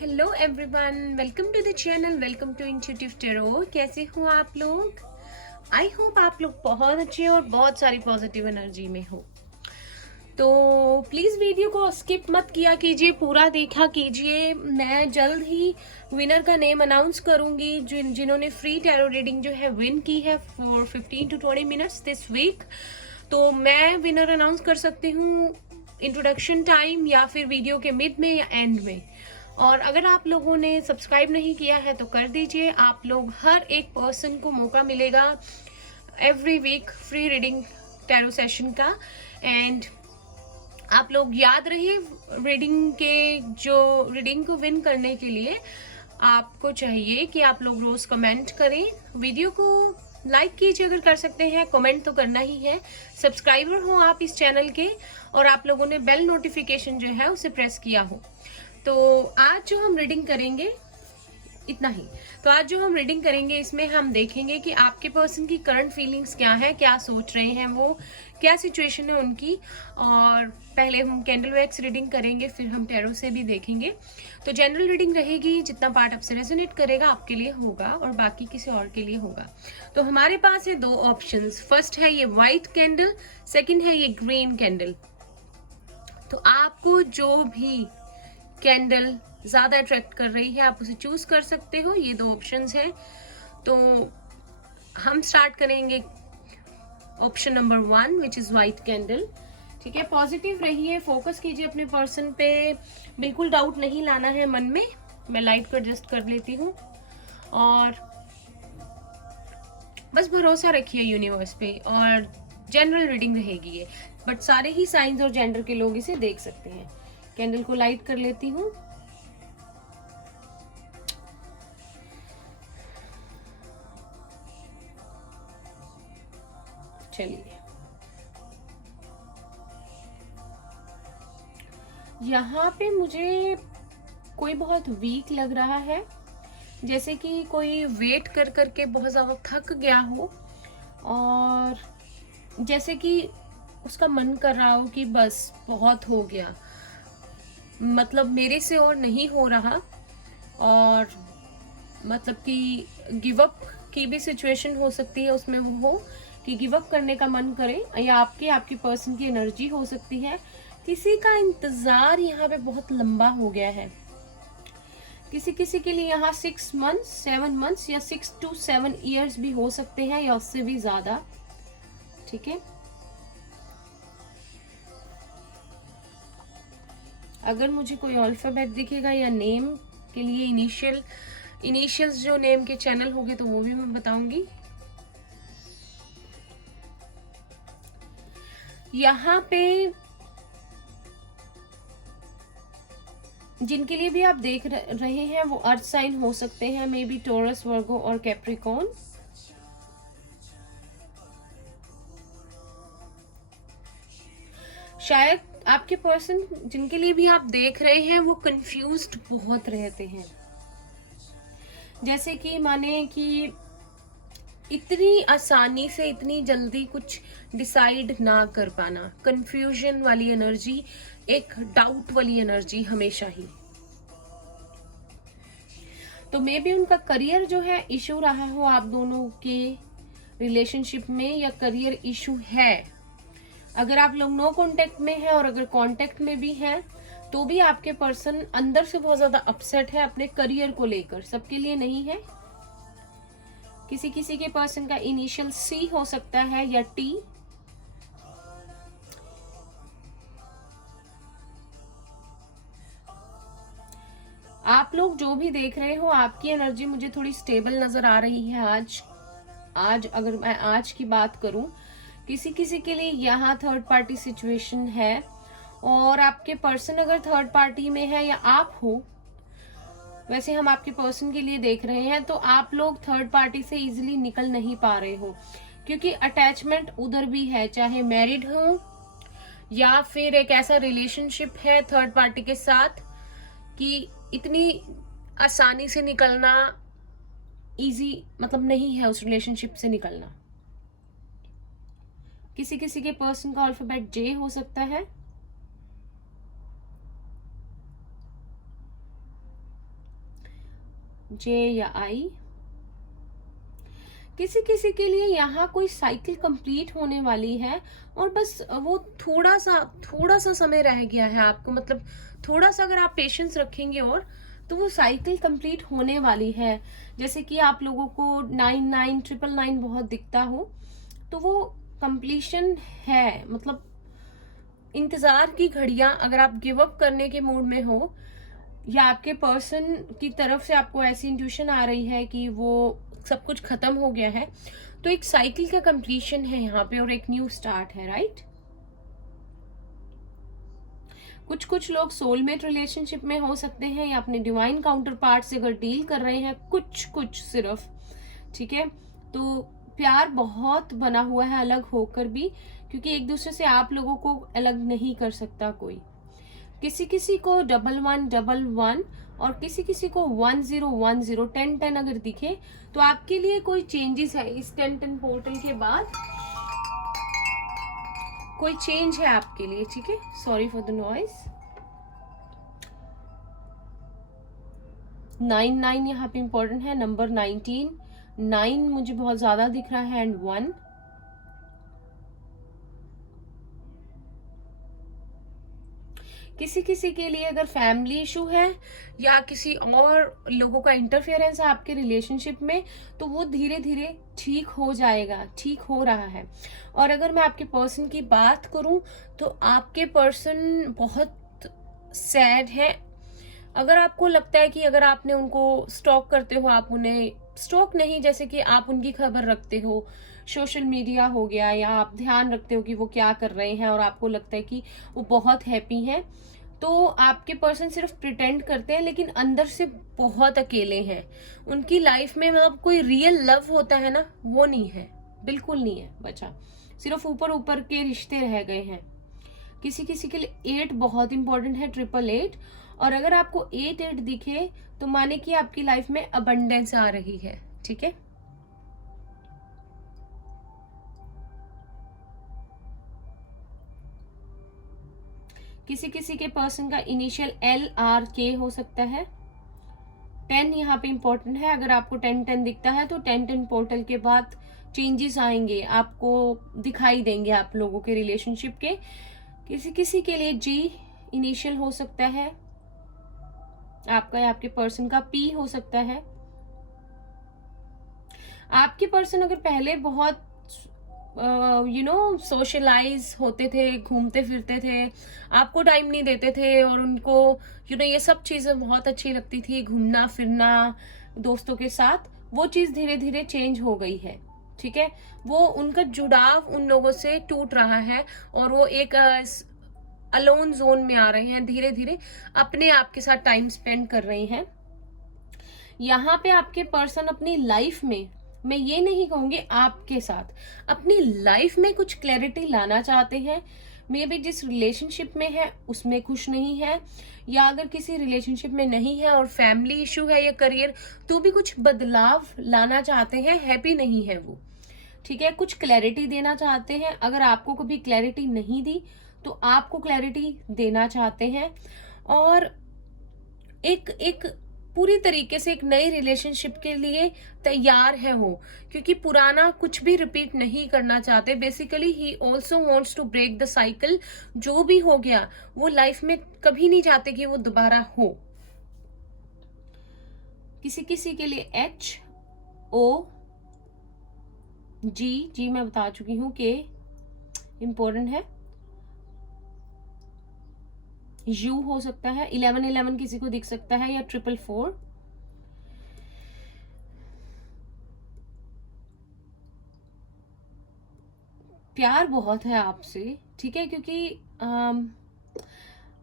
Hello everyone, welcome to the channel, welcome to intuitive tarot. कैसे हो आप लोग? आई होप आप लोग बहुत अच्छे और बहुत सारी पॉजिटिव एनर्जी में हो। तो प्लीज़ वीडियो को स्किप मत किया कीजिए, पूरा देखा कीजिए। मैं जल्द ही विनर का नेम अनाउंस करूंगी जिन्होंने फ्री टैरो रीडिंग जो है विन की है for 15 to 20 minutes this week. तो मैं विनर अनाउंस कर सकती हूँ इंट्रोडक्शन टाइम या फिर वीडियो के मिड में या एंड में। और अगर आप लोगों ने सब्सक्राइब नहीं किया है तो कर दीजिए। आप लोग हर एक पर्सन को मौका मिलेगा every week free reading tarot session का। एंड आप लोग याद रहे, रीडिंग को विन करने के लिए आपको चाहिए कि आप लोग रोज कमेंट करें, वीडियो को लाइक कीजिए अगर कर सकते हैं, कमेंट तो करना ही है। सब्सक्राइबर हो आप इस चैनल के और आप लोगों ने बेल नोटिफिकेशन जो है उसे प्रेस किया हो। तो आज जो हम रीडिंग करेंगे इतना ही। तो आज जो हम रीडिंग करेंगे इसमें हम देखेंगे कि आपके पर्सन की करंट फीलिंग्स क्या है, क्या सोच रहे हैं वो, क्या सिचुएशन है उनकी। और पहले हम कैंडल वैक्स रीडिंग करेंगे, फिर हम टैरो से भी देखेंगे। तो जनरल रीडिंग रहेगी, जितना पार्ट आपसे रेजोनेट करेगा आपके लिए होगा और बाकी किसी और के लिए होगा। तो हमारे पास है दो ऑप्शंस। फर्स्ट है ये व्हाइट कैंडल, सेकंड है ये ग्रीन कैंडल। तो आपको जो भी कैंडल ज्यादा अट्रैक्ट कर रही है आप उसे चूज कर सकते हो। ये दो ऑप्शंस हैं। तो हम स्टार्ट करेंगे option number 1 which is white candle. ठीक है, पॉजिटिव रहिए, फोकस कीजिए अपने पर्सन पे, बिल्कुल डाउट नहीं लाना है मन में। मैं लाइट को एडजस्ट कर लेती हूँ और बस भरोसा रखिए यूनिवर्स पे। और जनरल रीडिंग रहेगी ये, बट सारे ही साइंस और जेंडर के लोग इसे देख सकते हैं। कैंडल को लाइट कर लेती हूँ। चलिए, यहाँ पे मुझे कोई बहुत वीक लग रहा है, जैसे कि कोई वेट कर करके बहुत ज्यादा थक गया हो और जैसे कि उसका मन कर रहा हो कि बस बहुत हो गया, मतलब मेरे से और नहीं हो रहा। और मतलब कि गिव अप की भी सिचुएशन हो सकती है, उसमें वो हो कि गिव अप करने का मन करे, या आपकी पर्सन की एनर्जी हो सकती है। किसी का इंतजार यहाँ पे बहुत लंबा हो गया है। किसी किसी के लिए यहाँ 6 months 7 months या 6 to 7 years भी हो सकते हैं या उससे भी ज्यादा। ठीक है, अगर मुझे कोई अल्फाबेट दिखेगा या नेम के लिए इनिशियल्स जो नेम के चैनल होंगे तो वो भी मैं बताऊंगी। यहाँ पे जिनके लिए भी आप देख रहे हैं वो अर्थ साइन हो सकते हैं, मे बी टोरस, वर्गो और कैप्रिकॉर्न। शायद आपके पर्सन जिनके लिए भी आप देख रहे हैं वो कंफ्यूज्ड बहुत रहते हैं, जैसे कि माने कि इतनी आसानी से इतनी जल्दी कुछ डिसाइड ना कर पाना, कंफ्यूजन वाली एनर्जी, एक डाउट वाली एनर्जी हमेशा ही। तो मे बी उनका करियर जो है इशू रहा हो आप दोनों के रिलेशनशिप में, या करियर इशू है। अगर आप लोग नो कांटेक्ट में है और अगर कांटेक्ट में भी है तो भी आपके पर्सन अंदर से बहुत ज्यादा अपसेट है अपने करियर को लेकर। सबके लिए नहीं है, किसी किसी के पर्सन का इनिशियल सी हो सकता है या टी। आप लोग जो भी देख रहे हो आपकी एनर्जी मुझे थोड़ी स्टेबल नजर आ रही है आज अगर मैं आज की बात करूं, किसी किसी के लिए यहाँ थर्ड पार्टी सिचुएशन है। और आपके पर्सन अगर थर्ड पार्टी में है या आप हो, वैसे हम आपके पर्सन के लिए देख रहे हैं, तो आप लोग थर्ड पार्टी से इजीली निकल नहीं पा रहे हो, क्योंकि अटैचमेंट उधर भी है, चाहे मैरिड हो या फिर एक ऐसा रिलेशनशिप है थर्ड पार्टी के साथ कि इतनी आसानी से निकलना इजी मतलब नहीं है उस रिलेशनशिप से निकलना। किसी किसी के पर्सन का अल्फाबेट जे हो सकता है। जे या आई। किसी किसी के लिए यहाँ कोई साइकिल कंप्लीट होने वाली है और बस वो थोड़ा सा समय रह गया है आपको, मतलब थोड़ा सा अगर आप पेशेंस रखेंगे और तो वो साइकिल कंप्लीट होने वाली है। जैसे कि आप लोगों को 9999 बहुत दिखता हो तो वो कंप्लीशन है, मतलब इंतजार की घड़ियां, अगर आप गिव अप करने के मूड में हो या आपके पर्सन की तरफ से आपको ऐसी इंट्यूशन आ रही है कि वो सब कुछ खत्म हो गया है, तो एक साइकिल का कंप्लीशन है यहाँ पे और एक न्यू स्टार्ट है, राइट। कुछ कुछ लोग सोलमेट रिलेशनशिप में हो सकते हैं या अपने डिवाइन काउंटर पार्ट से अगर डील कर रहे हैं, कुछ सिर्फ, ठीक है। तो प्यार बहुत बना हुआ है अलग होकर भी, क्योंकि एक दूसरे से आप लोगों को अलग नहीं कर सकता कोई। किसी किसी को 1111 और किसी किसी को 1010 1010 अगर दिखे तो आपके लिए कोई चेंजेस है इस 1010 पोर्टल के बाद, कोई चेंज है आपके लिए, ठीक है। Sorry for the noise. 99 यहाँ पे इंपॉर्टेंट है, नंबर 19, 9 मुझे बहुत ज्यादा दिख रहा है एंड 1। किसी किसी के लिए अगर फैमिली इशू है या किसी और लोगों का इंटरफेरेंस है आपके रिलेशनशिप में, तो वो धीरे धीरे ठीक हो जाएगा, ठीक हो रहा है। और अगर मैं आपके पर्सन की बात करूं तो आपके पर्सन बहुत सैड है। अगर आपको लगता है कि अगर आपने उनको स्टॉक करते हो, आप उन्हें स्टॉक नहीं, जैसे कि आप उनकी खबर रखते हो, सोशल मीडिया हो गया, या आप ध्यान रखते हो कि वो क्या कर रहे हैं और आपको लगता है कि वो बहुत हैप्पी हैं, तो आपके पर्सन सिर्फ प्रिटेंड करते हैं लेकिन अंदर से बहुत अकेले हैं। उनकी लाइफ में मतलब कोई रियल लव होता है ना, वो नहीं है, बिल्कुल नहीं है बचा, सिर्फ ऊपर ऊपर के रिश्ते रह गए हैं। किसी किसी के लिए 8 बहुत इंपॉर्टेंट है, 888। और अगर आपको 88 दिखे तो माने कि आपकी लाइफ में अबंडेंस आ रही है, ठीक है। किसी किसी के पर्सन का इनिशियल LRK हो सकता है। 10 यहाँ पे इंपॉर्टेंट है, अगर आपको 1010 दिखता है तो 1010 पोर्टल के बाद चेंजेस आएंगे, आपको दिखाई देंगे आप लोगों के रिलेशनशिप के। किसी किसी के लिए G इनिशियल हो सकता है आपका, या आपके पर्सन का P हो सकता है। आपके पर्सन अगर पहले बहुत सोशलाइज होते थे, घूमते फिरते थे, आपको टाइम नहीं देते थे और उनको ये सब चीजें बहुत अच्छी लगती थी, घूमना फिरना दोस्तों के साथ, वो चीज धीरे धीरे चेंज हो गई है, ठीक है। वो उनका जुड़ाव उन लोगों से टूट रहा है और वो एक अलोन जोन में आ रहे हैं, धीरे धीरे अपने आप के साथ टाइम स्पेंड कर रहे हैं। यहाँ पे आपके पर्सन अपनी लाइफ में, मैं ये नहीं कहूंगी आपके साथ, अपनी लाइफ में कुछ क्लैरिटी लाना चाहते हैं। मे बी जिस रिलेशनशिप में है उसमें खुश नहीं है, या अगर किसी रिलेशनशिप में नहीं है और फैमिली इशू है या करियर, तो भी कुछ बदलाव लाना चाहते हैं, हैप्पी नहीं है वो, ठीक है। कुछ क्लैरिटी देना चाहते हैं, अगर आपको कभी क्लैरिटी नहीं दी तो आपको क्लैरिटी देना चाहते हैं। और एक पूरी तरीके से एक नई रिलेशनशिप के लिए तैयार है वो, क्योंकि पुराना कुछ भी रिपीट नहीं करना चाहते। Basically he also wants to break the cycle, जो भी हो गया वो लाइफ में कभी नहीं चाहते कि वो दोबारा हो। किसी किसी के लिए HOG मैं बता चुकी हूं कि इंपॉर्टेंट है। U हो सकता है, 1111 किसी को दिख सकता है, या 444। प्यार बहुत है आपसे, ठीक है, क्योंकि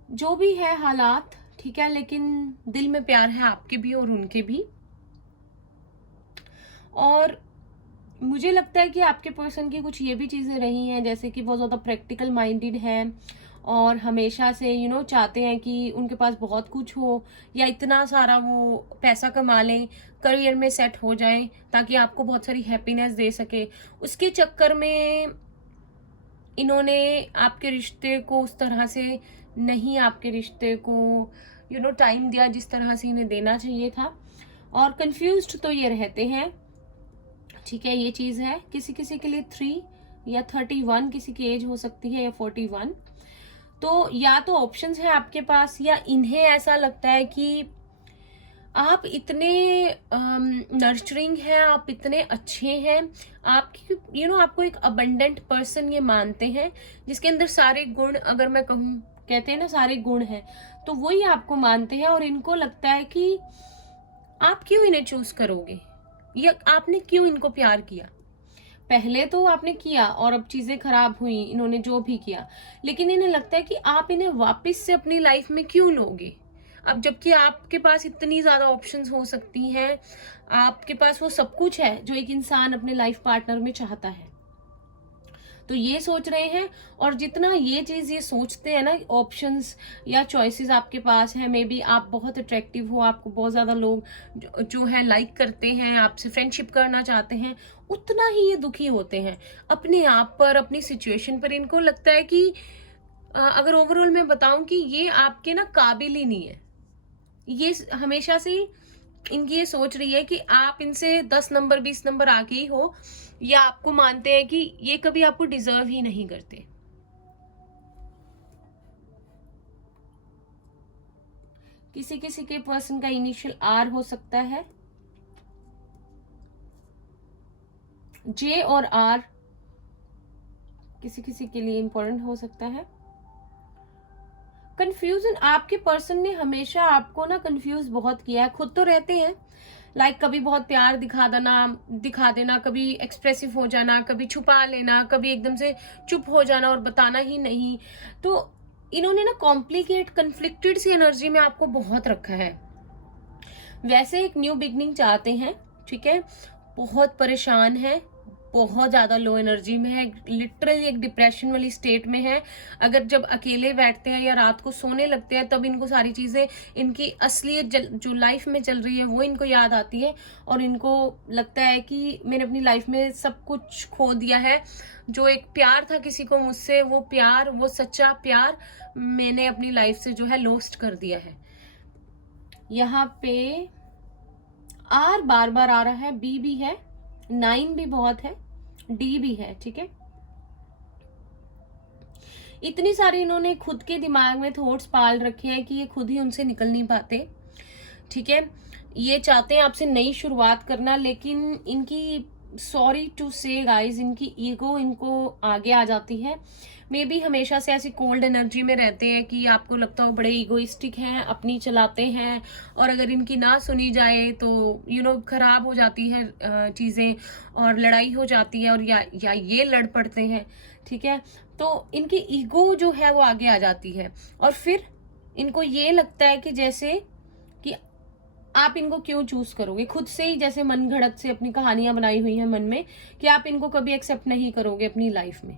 जो भी है हालात, ठीक है, लेकिन दिल में प्यार है आपके भी और उनके भी। और मुझे लगता है कि आपके पर्सन की कुछ ये भी चीजें रही हैं, जैसे कि बहुत ज्यादा प्रैक्टिकल माइंडेड है और हमेशा से चाहते हैं कि उनके पास बहुत कुछ हो, या इतना सारा वो पैसा कमा लें, करियर में सेट हो जाएं, ताकि आपको बहुत सारी हैप्पीनेस दे सके। उसके चक्कर में इन्होंने आपके रिश्ते को उस तरह से नहीं, आपके रिश्ते को टाइम दिया जिस तरह से इन्हें देना चाहिए था। और कंफ्यूज्ड तो ये रहते हैं, ठीक है, ये चीज है। किसी किसी के लिए 3 या 31 किसी की एज हो सकती है, या 41। तो या तो ऑप्शंस है आपके पास, या इन्हें ऐसा लगता है कि आप इतने नर्चरिंग हैं, आप इतने अच्छे हैं, आपकी आपको एक अबंडेंट पर्सन ये मानते हैं, जिसके अंदर सारे गुण, अगर मैं कहूँ, कहते हैं ना सारे गुण हैं, तो वही आपको मानते हैं। और इनको लगता है कि आप क्यों इन्हें चूज करोगे, या आपने क्यों इनको प्यार किया। पहले तो आपने किया और अब चीजें खराब हुई, इन्होंने जो भी किया, लेकिन इन्हें लगता है कि आप इन्हें वापस से अपनी लाइफ में क्यों लोगे। अब जबकि आपके पास इतनी ज्यादा ऑप्शंस हो सकती हैं, आपके पास वो सब कुछ है जो एक इंसान अपने लाइफ पार्टनर में चाहता है, तो ये सोच रहे हैं। और जितना ये चीज ये सोचते हैं ना, ऑप्शंस या चॉइसेस आपके पास है, मे बी आप बहुत अट्रैक्टिव हो, आपको बहुत ज्यादा लोग जो है लाइक करते हैं, आपसे फ्रेंडशिप करना चाहते हैं, उतना ही ये दुखी होते हैं अपने आप पर, अपनी सिचुएशन पर। इनको लगता है कि अगर ओवरऑल मैं बताऊं कि ये आपके ना काबिल ही नहीं है। ये हमेशा से इनकी ये सोच रही है कि आप इनसे 10 नंबर 20 नंबर आगे ही हो, या आपको मानते हैं कि ये कभी आपको डिजर्व ही नहीं करते। किसी किसी के पर्सन का इनिशियल आर हो सकता है, जे और आर किसी किसी के लिए इंपॉर्टेंट हो सकता है। कंफ्यूजन, आपके पर्सन ने हमेशा आपको ना कंफ्यूज बहुत किया है। खुद तो रहते हैं, लाइक कभी बहुत प्यार दिखा देना, कभी एक्सप्रेसिव हो जाना, कभी छुपा लेना, कभी एकदम से चुप हो जाना और बताना ही नहीं। तो इन्होंने ना कॉम्प्लिकेट कन्फ्लिक्टेड सी एनर्जी में आपको बहुत रखा है। वैसे एक न्यू बिगनिंग चाहते हैं, ठीक है, बहुत परेशान है, बहुत ज्यादा लो एनर्जी में है, लिटरली एक डिप्रेशन वाली स्टेट में है। अगर जब अकेले बैठते हैं या रात को सोने लगते हैं, तब इनको सारी चीजें, इनकी असलियत जो लाइफ में चल रही है वो इनको याद आती है, और इनको लगता है कि मैंने अपनी लाइफ में सब कुछ खो दिया है। जो एक प्यार था किसी को मुझसे, वो प्यार, वो सच्चा प्यार मैंने अपनी लाइफ से जो है लॉस्ट कर दिया है। यहाँ पे आर बार बार आ रहा है, बी भी है, 9 भी बहुत है, डी भी है, ठीक है। इतनी सारी इन्होंने खुद के दिमाग में थॉट्स पाल रखे हैं कि ये खुद ही उनसे निकल नहीं पाते, ठीक है। ये चाहते हैं आपसे नई शुरुआत करना, लेकिन इनकी, सॉरी टू से गाइज, इनकी ईगो इनको आगे आ जाती है। मे बी हमेशा से ऐसी कोल्ड एनर्जी में रहते हैं कि आपको लगता हो बड़े ईगोइस्टिक हैं, अपनी चलाते हैं, और अगर इनकी ना सुनी जाए तो खराब हो जाती है चीजें, और लड़ाई हो जाती है, और या ये लड़ पड़ते हैं, ठीक है। तो इनकी ईगो जो है वो आगे आ जाती है, और फिर इनको ये लगता है कि जैसे कि आप इनको क्यों चूज करोगे। खुद से ही जैसे मन घड़त से अपनी कहानियां बनाई हुई हैं मन में कि आप इनको कभी एक्सेप्ट नहीं करोगे अपनी लाइफ में,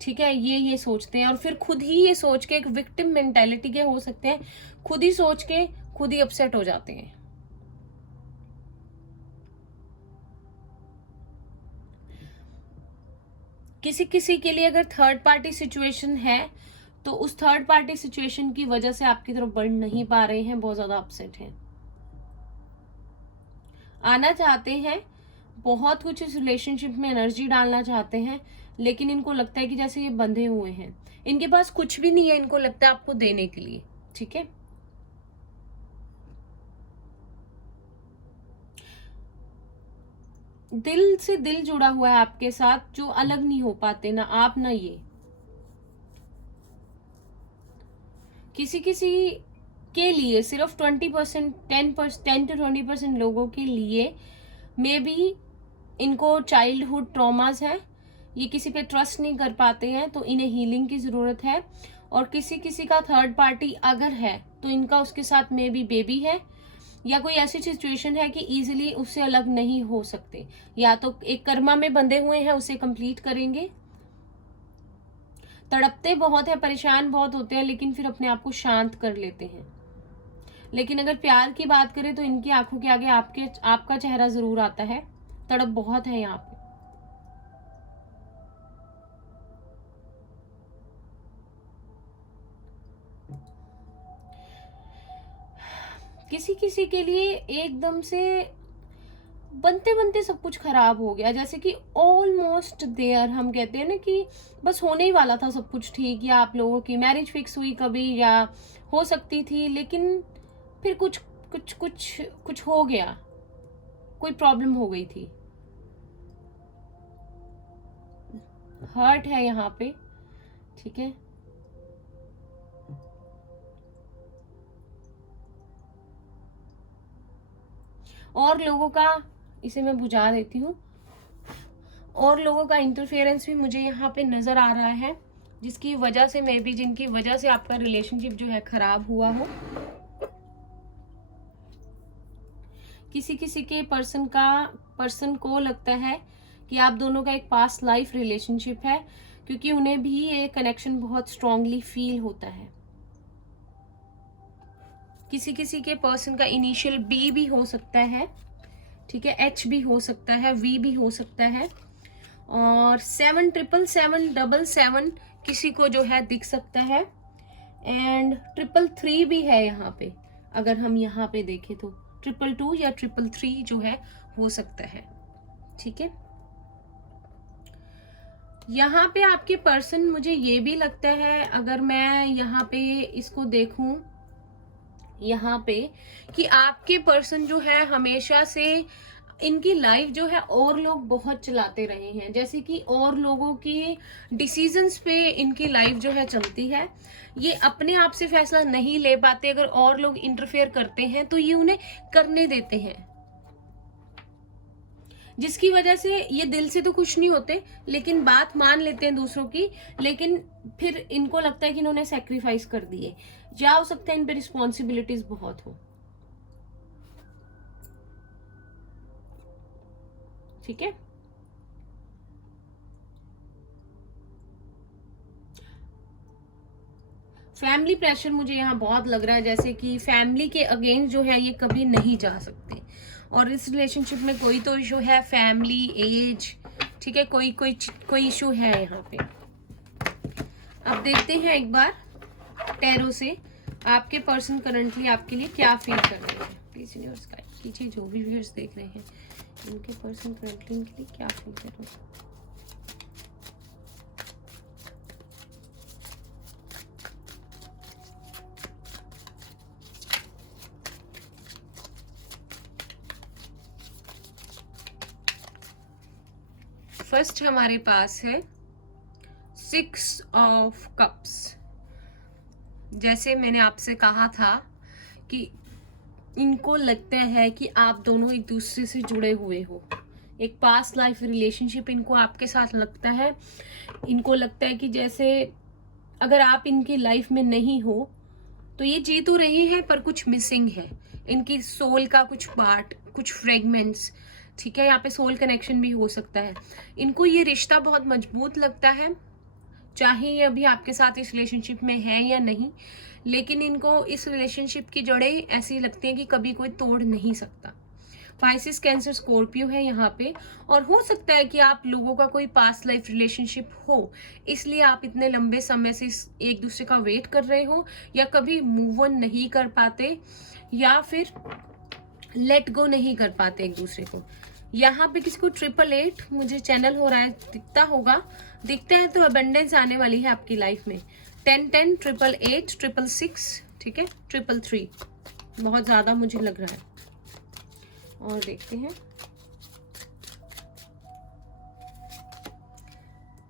ठीक है। ये सोचते हैं, और फिर खुद ही ये सोच के, एक विक्टिम मेंटालिटी के हो सकते हैं, खुद ही सोच के खुद ही अपसेट हो जाते हैं। किसी किसी के लिए अगर थर्ड पार्टी सिचुएशन है, तो उस थर्ड पार्टी सिचुएशन की वजह से आपकी तरफ बढ़ नहीं पा रहे हैं, बहुत ज्यादा अपसेट हैं, आना चाहते हैं, बहुत कुछ इस रिलेशनशिप में एनर्जी डालना चाहते हैं, लेकिन इनको लगता है कि जैसे ये बंधे हुए हैं, इनके पास कुछ भी नहीं है, इनको लगता है आपको देने के लिए, ठीक है। दिल से दिल जुड़ा हुआ है आपके साथ, जो अलग नहीं हो पाते, ना आप ना ये। किसी किसी के लिए सिर्फ 20%, 10 to 20% लोगों के लिए मे बी इनको चाइल्डहुड ट्रॉमास है, ये किसी पे ट्रस्ट नहीं कर पाते हैं, तो इन्हें हीलिंग की जरूरत है। और किसी किसी का थर्ड पार्टी अगर है, तो इनका उसके साथ मे बी बेबी है, या कोई ऐसी सिचुएशन है कि इजीली उससे अलग नहीं हो सकते, या तो एक कर्मा में बंधे हुए हैं, उसे कंप्लीट करेंगे। तड़पते बहुत है, परेशान बहुत होते हैं, लेकिन फिर अपने आप को शांत कर लेते हैं। लेकिन अगर प्यार की बात करें तो इनकी आंखों के आगे आपका चेहरा जरूर आता है, तड़प बहुत है यहाँ पे। किसी किसी के लिए एकदम से बनते बनते सब कुछ खराब हो गया, जैसे कि ऑलमोस्ट देयर, हम कहते हैं ना कि बस होने ही वाला था सब कुछ ठीक, या आप लोगों की मैरिज फिक्स हुई कभी या हो सकती थी, लेकिन फिर कुछ कुछ कुछ कुछ हो गया, कोई प्रॉब्लम हो गई थी, हर्ट है यहाँ पे, ठीक है। और लोगों का, इसे मैं बुझा देती हूँ, और लोगों का इंटरफेरेंस भी मुझे यहाँ पे नजर आ रहा है, जिसकी वजह से मे बी, जिनकी वजह से आपका रिलेशनशिप जो है खराब हुआ हो। किसी किसी के पर्सन को लगता है कि आप दोनों का एक पास्ट लाइफ रिलेशनशिप है, क्योंकि उन्हें भी ये कनेक्शन बहुत स्ट्रांगली फील होता है। किसी किसी के पर्सन का इनिशियल बी भी हो सकता है, ठीक है, एच भी हो सकता है, वी भी हो सकता है, और 777777 किसी को जो है दिख सकता है, एंड 333 भी है यहाँ पे। अगर हम यहाँ पे देखें तो 222 या 333 जो है हो सकता है, ठीक है। यहाँ पे आपके पर्सन, मुझे ये भी लगता है, अगर मैं यहाँ पे इसको देखूं यहाँ पे, कि आपके पर्सन जो है हमेशा से इनकी लाइफ जो है और लोग बहुत चलाते रहे हैं, जैसे कि और लोगों की डिसीजंस पे इनकी लाइफ जो है चलती है। ये अपने आप से फैसला नहीं ले पाते, अगर और लोग इंटरफेयर करते हैं तो ये उन्हें करने देते हैं, जिसकी वजह से ये दिल से तो खुश नहीं होते, लेकिन बात मान लेते हैं दूसरों की, लेकिन फिर इनको लगता है कि इन्होंने सेक्रीफाइस कर दिए, या हो सकता है इन पे रिस्पॉन्सिबिलिटीज बहुत हो, ठीक है। फैमिली प्रेशर मुझे यहाँ बहुत लग रहा है, जैसे कि फैमिली के अगेंस्ट जो है ये कभी नहीं जा सकते, और इस रिलेशनशिप में कोई तो इशू है, फैमिली, एज, ठीक है, कोई इशू है यहाँ पे। अब देखते हैं एक बार टैरो से आपके पर्सन करंटली आपके लिए क्या फील कर रहे हैं। प्लीज यूनिवर्स गाइड कीजिए, जो भी व्यूअर्स देख रहे हैं, इनके पर्सन करंटली इनके लिए क्या फील कर रहे हैं। फर्स्ट हमारे पास है 6 ऑफ कप्स। जैसे मैंने आपसे कहा था कि इनको लगता है कि आप दोनों एक दूसरे से जुड़े हुए हो, एक पास्ट लाइफ रिलेशनशिप इनको आपके साथ लगता है। इनको लगता है कि जैसे अगर आप इनकी लाइफ में नहीं हो तो ये जी तो रहे हैं पर कुछ मिसिंग है, इनकी सोल का कुछ पार्ट, कुछ फ्रेगमेंट्स, ठीक है। यहाँ पे सोल कनेक्शन भी हो सकता है। इनको ये रिश्ता बहुत मजबूत लगता है, चाहे ये अभी आपके साथ इस रिलेशनशिप में है या नहीं, लेकिन इनको इस रिलेशनशिप की जड़ें ऐसी लगती हैं कि कभी कोई तोड़ नहीं सकता। पाइसेस, कैंसर, स्कॉर्पियो है यहाँ पे, और हो सकता है कि आप लोगों का कोई पास्ट लाइफ रिलेशनशिप हो, इसलिए आप इतने लंबे समय से एक दूसरे का वेट कर रहे हो, या कभी मूव ऑन नहीं कर पाते, या फिर लेट गो नहीं कर पाते एक दूसरे को। यहाँ पे किसी को 888 मुझे चैनल हो रहा है, दिखता होगा, दिखता है तो अबंडेंस आने वाली है आपकी लाइफ में। 1010, 888, 666, ठीक है, 333 बहुत ज्यादा मुझे लग रहा है। और देखते हैं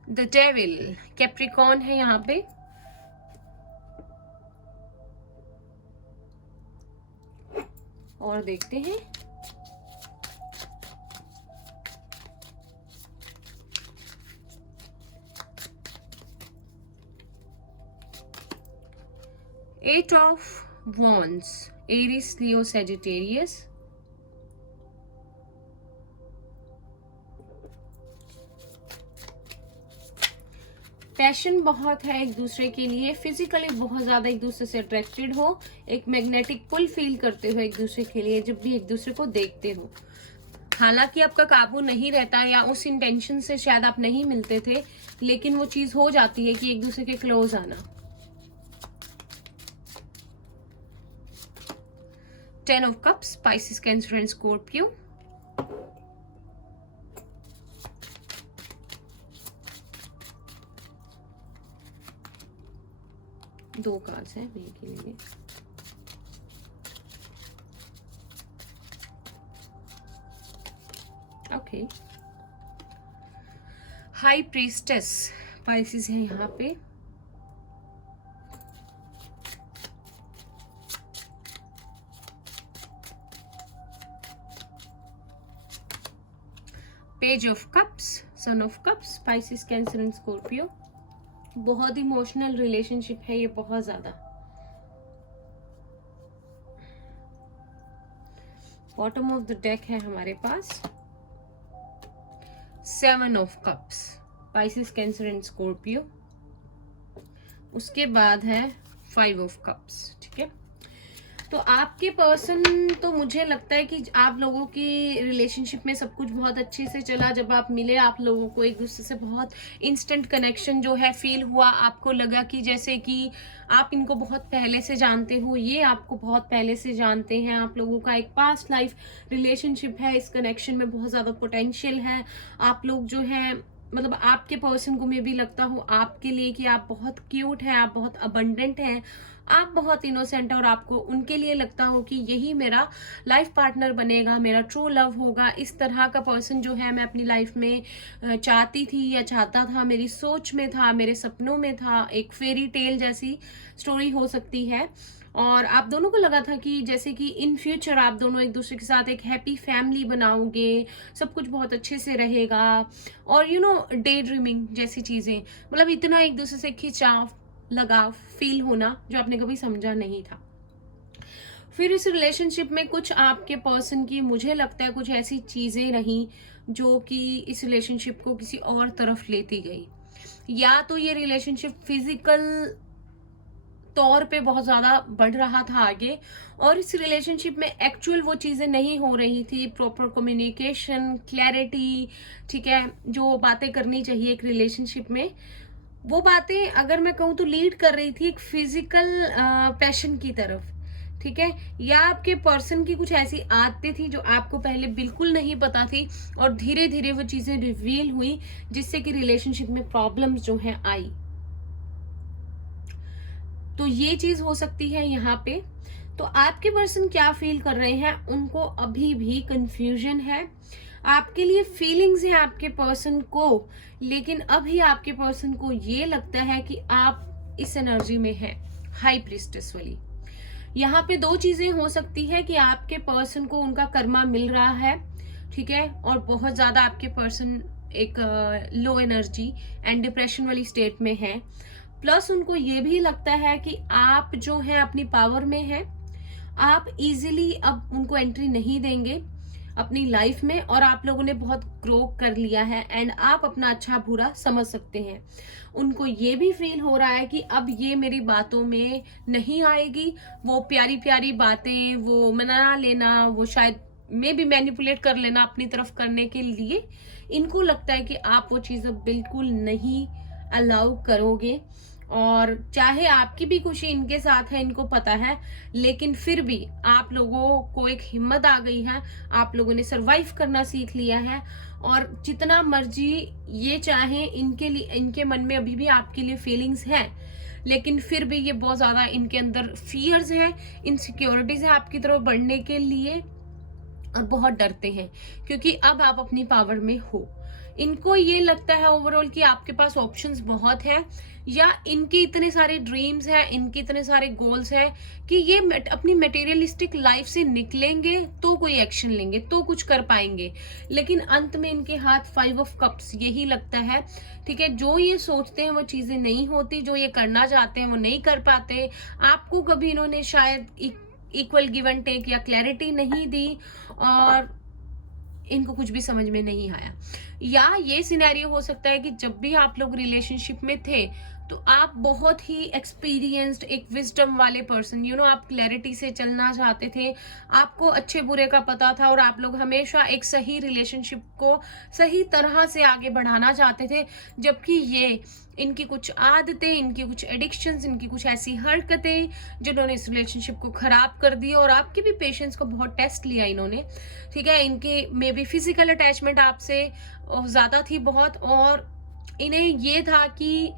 द डेविल, कैप्रिकॉर्न है यहाँ पे, और देखते हैं eight of wands, Aries, Leo, Sagittarius. Passion बहुत है एक दूसरे के लिए, फिजिकली बहुत ज्यादा एक दूसरे से अट्रैक्टेड हो, एक मैग्नेटिक पुल फील करते हो एक दूसरे के लिए जब भी एक दूसरे को देखते हो। हालांकि आपका काबू नहीं रहता, या उस इंटेंशन से शायद आप नहीं मिलते थे, लेकिन वो चीज हो जाती है कि एक दूसरे के क्लोज आना। 10 of Cups, Pisces, Cancer and Scorpio. दो कार्ड्स हैं मेरे के लिए. ओके. हाई प्रीस्टेस पाइसेस है यहाँ पे. Page of cups, son of cups, Pisces, cancer and Scorpio. बहुत इमोशनल रिलेशनशिप है ये, बहुत ज्यादा. बॉटम ऑफ द डेक है हमारे पास 7 of cups, Pisces, cancer and Scorpio. उसके बाद है 5 ऑफ कप्स. ठीक है, तो आपके पर्सन, तो मुझे लगता है कि आप लोगों की रिलेशनशिप में सब कुछ बहुत अच्छे से चला. जब आप मिले, आप लोगों को एक दूसरे से बहुत इंस्टेंट कनेक्शन जो है फील हुआ. आपको लगा कि जैसे कि आप इनको बहुत पहले से जानते हो, ये आपको बहुत पहले से जानते हैं. आप लोगों का एक पास्ट लाइफ रिलेशनशिप है. इस कनेक्शन में बहुत ज़्यादा पोटेंशियल है. आप लोग जो है, मतलब आपके पर्सन को मैं भी लगता हूँ आपके लिए कि आप बहुत क्यूट हैं, आप बहुत अबंडेंट हैं, आप बहुत इनोसेंट हैं, और आपको उनके लिए लगता हो कि यही मेरा लाइफ पार्टनर बनेगा, मेरा ट्रू लव होगा. इस तरह का पर्सन जो है मैं अपनी लाइफ में चाहती थी या चाहता था, मेरी सोच में था, मेरे सपनों में था. एक फेरी टेल जैसी स्टोरी हो सकती है. और आप दोनों को लगा था कि जैसे कि इन फ्यूचर आप दोनों एक दूसरे के साथ एक हैप्पी फैमिली बनाओगे, सब कुछ बहुत अच्छे से रहेगा. और डे ड्रीमिंग जैसी चीजें, मतलब इतना एक दूसरे से खिंचाव, लगाव फील होना जो आपने कभी समझा नहीं था. फिर इस रिलेशनशिप में कुछ आपके पर्सन की, मुझे लगता है कुछ ऐसी चीजें रही जो कि इस रिलेशनशिप को किसी और तरफ लेती गई. या तो ये रिलेशनशिप फिजिकल तौर पे बहुत ज्यादा बढ़ रहा था आगे, और इस रिलेशनशिप में एक्चुअल वो चीजें नहीं हो रही थी. प्रॉपर कम्युनिकेशन, क्लैरिटी, ठीक है, जो बातें करनी चाहिए एक रिलेशनशिप में, वो बातें अगर मैं कहूँ तो लीड कर रही थी एक फिजिकल पैशन की तरफ. ठीक है, या आपके पर्सन की कुछ ऐसी आदतें थी जो आपको पहले बिल्कुल नहीं पता थी, और धीरे धीरे वो चीजें रिवील हुई, जिससे कि रिलेशनशिप में प्रॉब्लम्स जो हैं आई. तो ये चीज हो सकती है यहाँ पे. तो आपके पर्सन क्या फील कर रहे हैं, उनको अभी भी कंफ्यूजन है. आपके लिए फीलिंग्स है आपके पर्सन को, लेकिन अभी आपके पर्सन को ये लगता है कि आप इस एनर्जी में हैं, हाई प्रीस्टेस वाली. यहाँ पे दो चीजें हो सकती है कि आपके पर्सन को उनका कर्मा मिल रहा है, ठीक है, और बहुत ज्यादा आपके पर्सन एक लो एनर्जी एंड डिप्रेशन वाली स्टेट में है. प्लस उनको ये भी लगता है कि आप जो है अपनी पावर में है, आप इजीली अब उनको एंट्री नहीं देंगे अपनी लाइफ में, और आप लोगों ने बहुत ग्रो कर लिया है एंड आप अपना अच्छा बुरा समझ सकते हैं. उनको ये भी फील हो रहा है कि अब ये मेरी बातों में नहीं आएगी. वो प्यारी प्यारी बातें, वो मना लेना, वो शायद में भी मैनिपुलेट कर लेना अपनी तरफ करने के लिए, इनको लगता है कि आप वो चीजें बिल्कुल नहीं अलाउ करोगे. और चाहे आपकी भी खुशी इनके साथ है, इनको पता है, लेकिन फिर भी आप लोगों को एक हिम्मत आ गई है. आप लोगों ने सरवाइव करना सीख लिया है, और जितना मर्जी ये चाहे, इनके लिए, इनके मन में अभी भी आपके लिए फीलिंग्स हैं, लेकिन फिर भी ये बहुत ज्यादा इनके अंदर फियर्स है, इनसिक्योरिटीज है आपकी तरफ बढ़ने के लिए, और बहुत डरते हैं क्योंकि अब आप अपनी पावर में हो. इनको ये लगता है ओवरऑल कि आपके पास ऑप्शंस बहुत है, या इनके इतने सारे ड्रीम्स हैं, इनके इतने सारे गोल्स हैं कि ये अपनी मटेरियलिस्टिक लाइफ से निकलेंगे तो कोई एक्शन लेंगे, तो कुछ कर पाएंगे. लेकिन अंत में इनके हाथ 5 ऑफ कप्स यही लगता है, ठीक है, जो ये सोचते हैं वो चीजें नहीं होती, जो ये करना चाहते हैं वो नहीं कर पाते. आपको कभी इन्होंने शायद इक्वल गिव एंड टेक या क्लैरिटी नहीं दी, और इनको कुछ भी समझ में नहीं आया. या ये सिनेरियो हो सकता है कि जब भी आप लोग रिलेशनशिप में थे तो आप बहुत ही एक्सपीरियंस्ड, एक विजडम वाले पर्सन, आप क्लैरिटी से चलना चाहते थे, आपको अच्छे बुरे का पता था और आप लोग हमेशा एक सही रिलेशनशिप को सही तरह से आगे बढ़ाना चाहते थे। जबकि ये इनकी कुछ आदतें, इनकी कुछ एडिक्शंस, इनकी कुछ ऐसी हरकतें जिन्होंने इस रिलेशनशिप को खराब कर दी और आपके भी पेशेंस को बहुत टेस्ट लिया इन्होंने, ठीक है। इनके मे बी फिजिकल अटैचमेंट आपसे ज्यादा थी बहुत, और इन्हें ये था कि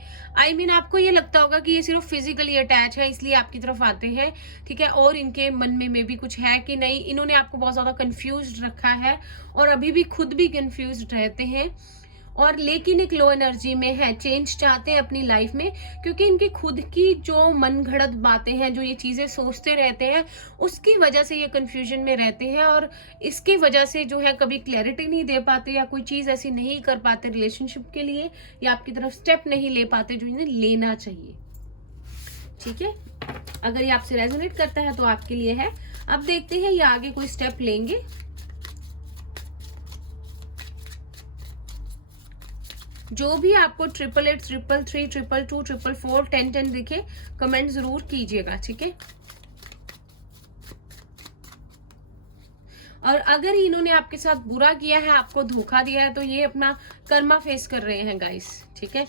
आपको ये लगता होगा कि ये सिर्फ फिजिकली अटैच है इसलिए आपकी तरफ आते हैं, ठीक है। और इनके मन में भी कुछ है कि नहीं, इन्होंने आपको बहुत ज्यादा कंफ्यूज्ड रखा है और अभी भी खुद भी कंफ्यूज्ड रहते हैं, और लेकिन एक लो एनर्जी में है, चेंज चाहते हैं अपनी लाइफ में, क्योंकि इनकी खुद की जो मन घड़त बातें हैं, जो ये चीजें सोचते रहते हैं, उसकी वजह से ये कंफ्यूजन में रहते हैं, और इसकी वजह से जो है कभी क्लैरिटी नहीं दे पाते या कोई चीज ऐसी नहीं कर पाते रिलेशनशिप के लिए, या आपकी तरफ स्टेप नहीं ले पाते जो इन्हें लेना चाहिए, ठीक है। अगर ये आपसे रेजोनेट करता है तो आपके लिए है। अब देखते हैं ये आगे कोई स्टेप लेंगे। जो भी आपको 888, 333, 222, 444, 1010 दिखे, कमेंट जरूर कीजिएगा, ठीक है। और अगर इन्होंने आपके साथ बुरा किया है, आपको धोखा दिया है, तो ये अपना कर्मा फेस कर रहे हैं गाइस, ठीक है।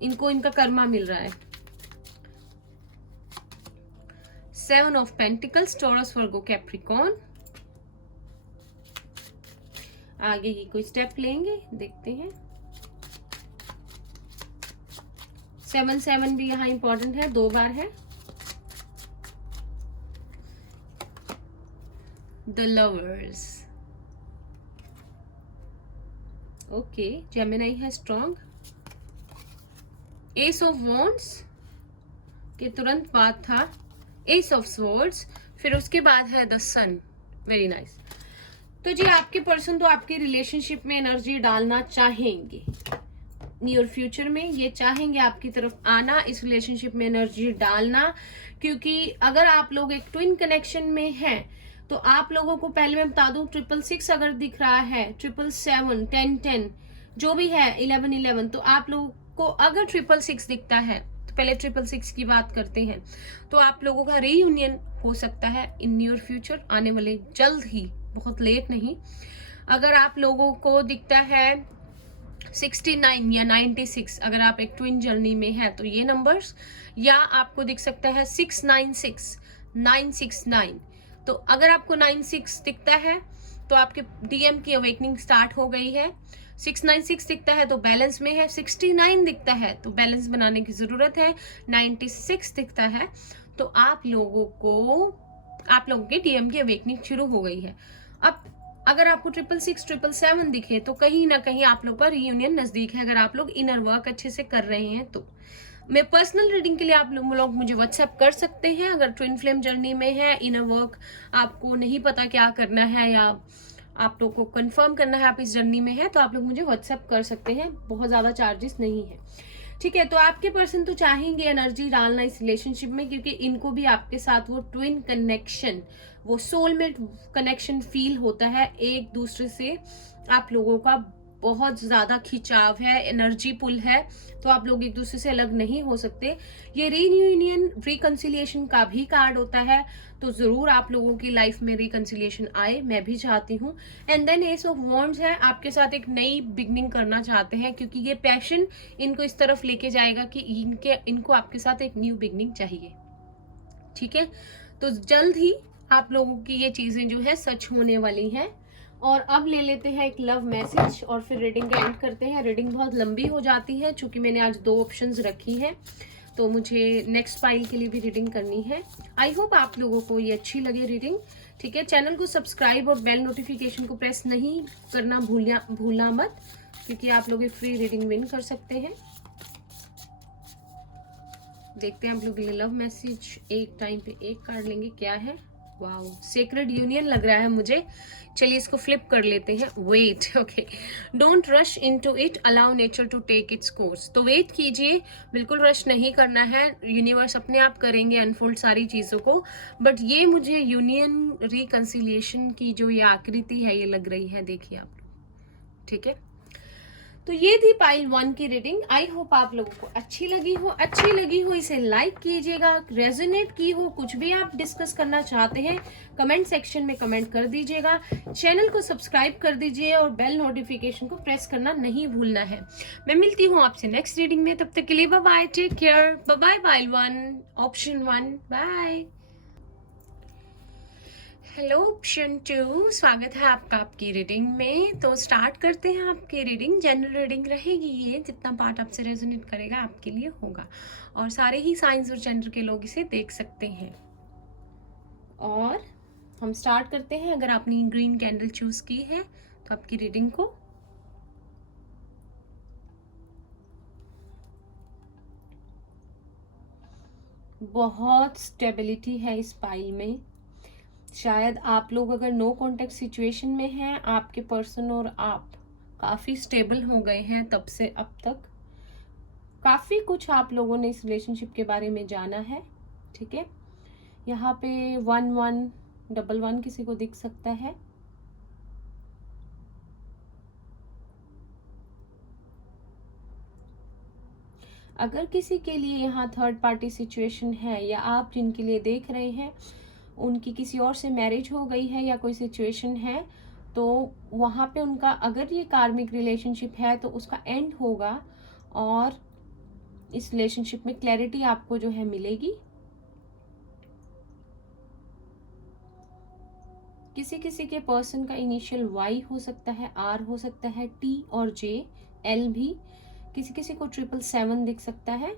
इनको इनका कर्मा मिल रहा है। 7 of pentacles, taurus, Virgo, Capricorn. आगे की कोई स्टेप लेंगे, देखते हैं। 7 भी यहाँ इंपॉर्टेंट है, 2 बार है। द लवर्स, ओके, जेमिनी है स्ट्रॉन्ग। एस ऑफ वॉन्ड्स के तुरंत बाद था एस ऑफ स्वॉर्ड्स, फिर उसके बाद है द सन, वेरी नाइस। तो जी आपके पर्सन तो आपके रिलेशनशिप में एनर्जी डालना चाहेंगे, नियर फ्यूचर में ये चाहेंगे आपकी तरफ आना, इस रिलेशनशिप में एनर्जी डालना, क्योंकि अगर आप लोग एक ट्विन कनेक्शन में हैं तो आप लोगों को पहले मैं बता दूं, 666 अगर दिख रहा है, 777, 1010 जो भी है, 1111, तो आप लोगों को अगर 666 दिखता है तो पहले 666 की बात करते हैं, तो आप लोगों का रीयूनियन हो सकता है इन नियर फ्यूचर, आने वाले जल्द ही, बहुत लेट नहीं। अगर आप लोगों को दिखता है 69 या 96, अगर आप एक ट्विन जर्नी में है तो ये नंबर्स, या आपको दिख सकता है 696, 969, तो अगर आपको 96 दिखता है तो आपके डीएम की अवेकनिंग स्टार्ट हो गई है। 696 दिखता है तो बैलेंस में है, 69 दिखता है तो बैलेंस बनाने की जरूरत है, 96 दिखता है तो आप लोगों के डीएम की अवेकनिंग शुरू हो गई है। अब अगर आपको 666, 777 दिखे तो कहीं ना कहीं आप लोग का रीयूनियन नजदीक है, अगर आप लोग इनर वर्क अच्छे से कर रहे हैं तो। मैं पर्सनल रीडिंग के लिए आप लोग मुझे व्हाट्सएप कर सकते हैं। अगर ट्विन फ्लेम जर्नी में है, इनर वर्क आपको नहीं पता क्या करना है, या आप लोग को कंफर्म करना है आप इस जर्नी में है, तो आप लोग मुझे व्हाट्सएप कर सकते हैं, बहुत ज्यादा चार्जेस नहीं है, ठीक है। तो आपके पर्सन तो चाहेंगे एनर्जी डालना इस रिलेशनशिप में, क्योंकि इनको भी आपके साथ वो ट्विन कनेक्शन, वो सोलमेट कनेक्शन फील होता है, एक दूसरे से आप लोगों का बहुत ज्यादा खिंचाव है, एनर्जी पुल है, तो आप लोग एक दूसरे से अलग नहीं हो सकते। ये रीयूनियन रिकंसिलिएशन का भी कार्ड होता है, तो जरूर आप लोगों की लाइफ में रिकंसिलिएशन आए, मैं भी चाहती हूँ। And then ace of wands है, आपके साथ एक नई बिगनिंग करना चाहते हैं, क्योंकि ये पैशन इनको इस तरफ लेके जाएगा कि इनको आपके साथ एक न्यू बिगनिंग चाहिए, ठीक है। तो जल्द ही आप लोगों की ये चीजें जो है सच होने वाली हैं। और अब ले लेते हैं एक लव मैसेज और फिर रीडिंग एंड करते हैं। रीडिंग बहुत लंबी हो जाती है, चूंकि मैंने आज 2 ऑप्शंस रखी है, तो मुझे नेक्स्ट फाइल के लिए भी रीडिंग करनी है। आई होप आप लोगों को ये अच्छी लगे रीडिंग, ठीक है। चैनल को सब्सक्राइब और बेल नोटिफिकेशन को प्रेस नहीं करना भूलना मत, क्योंकि आप लोग फ्री रीडिंग विन कर सकते हैं। देखते हैं आप लोग ये लव मैसेज, एक टाइम पे एक कार्ड लेंगे, क्या है। वाओ, सेक्रेड यूनियन लग रहा है मुझे। चलिए इसको फ्लिप कर लेते हैं। Wait, okay, don't rush into it, allow nature to take its course. तो वेट कीजिए, बिल्कुल रश नहीं करना है, यूनिवर्स अपने आप करेंगे अनफोल्ड सारी चीजों को। बट ये मुझे यूनियन रिकंसिलिएशन की जो ये आकृति है ये लग रही है, देखिए आप लोग, ठीक है। तो ये थी पाइल 1 की रीडिंग। आई होप आप लोगों को अच्छी लगी हो इसे लाइक कीजिएगा, रेजोनेट की हो, कुछ भी आप डिस्कस करना चाहते हैं कमेंट सेक्शन में कमेंट कर दीजिएगा। चैनल को सब्सक्राइब कर दीजिए और बेल नोटिफिकेशन को प्रेस करना नहीं भूलना है। मैं मिलती हूँ आपसे नेक्स्ट रीडिंग में, तब तक के लिए bye bye, take care, bye bye pile 1 option 1, bye. Hello option 2, स्वागत है आपका आपकी रीडिंग में। तो स्टार्ट करते हैं आपकी रीडिंग। जनरल रीडिंग रहेगी ये, जितना पार्ट आपसे रेजोनेट करेगा आपके लिए होगा, और सारे ही साइंस और जेंडर के लोग इसे देख सकते हैं। और हम स्टार्ट करते हैं। अगर आपने ग्रीन कैंडल चूज की है तो आपकी रीडिंग को बहुत स्टेबिलिटी है इस पाइल में। शायद आप लोग अगर नो कॉन्टेक्ट सिचुएशन में हैं, आपके पर्सन और आप काफ़ी स्टेबल हो गए हैं तब से अब तक। काफ़ी कुछ आप लोगों ने इस रिलेशनशिप के बारे में जाना है, ठीक है। यहाँ पे 1111 किसी को दिख सकता है। अगर किसी के लिए यहाँ थर्ड पार्टी सिचुएशन है, या आप जिनके लिए देख रहे हैं उनकी किसी और से मैरिज हो गई है या कोई सिचुएशन है, तो वहाँ पे उनका अगर ये कार्मिक रिलेशनशिप है तो उसका एंड होगा, और इस रिलेशनशिप में क्लैरिटी आपको जो है मिलेगी। किसी किसी के पर्सन का इनिशियल वाई हो सकता है, आर हो सकता है, टी और जे, एल भी। किसी किसी को 777 दिख सकता है,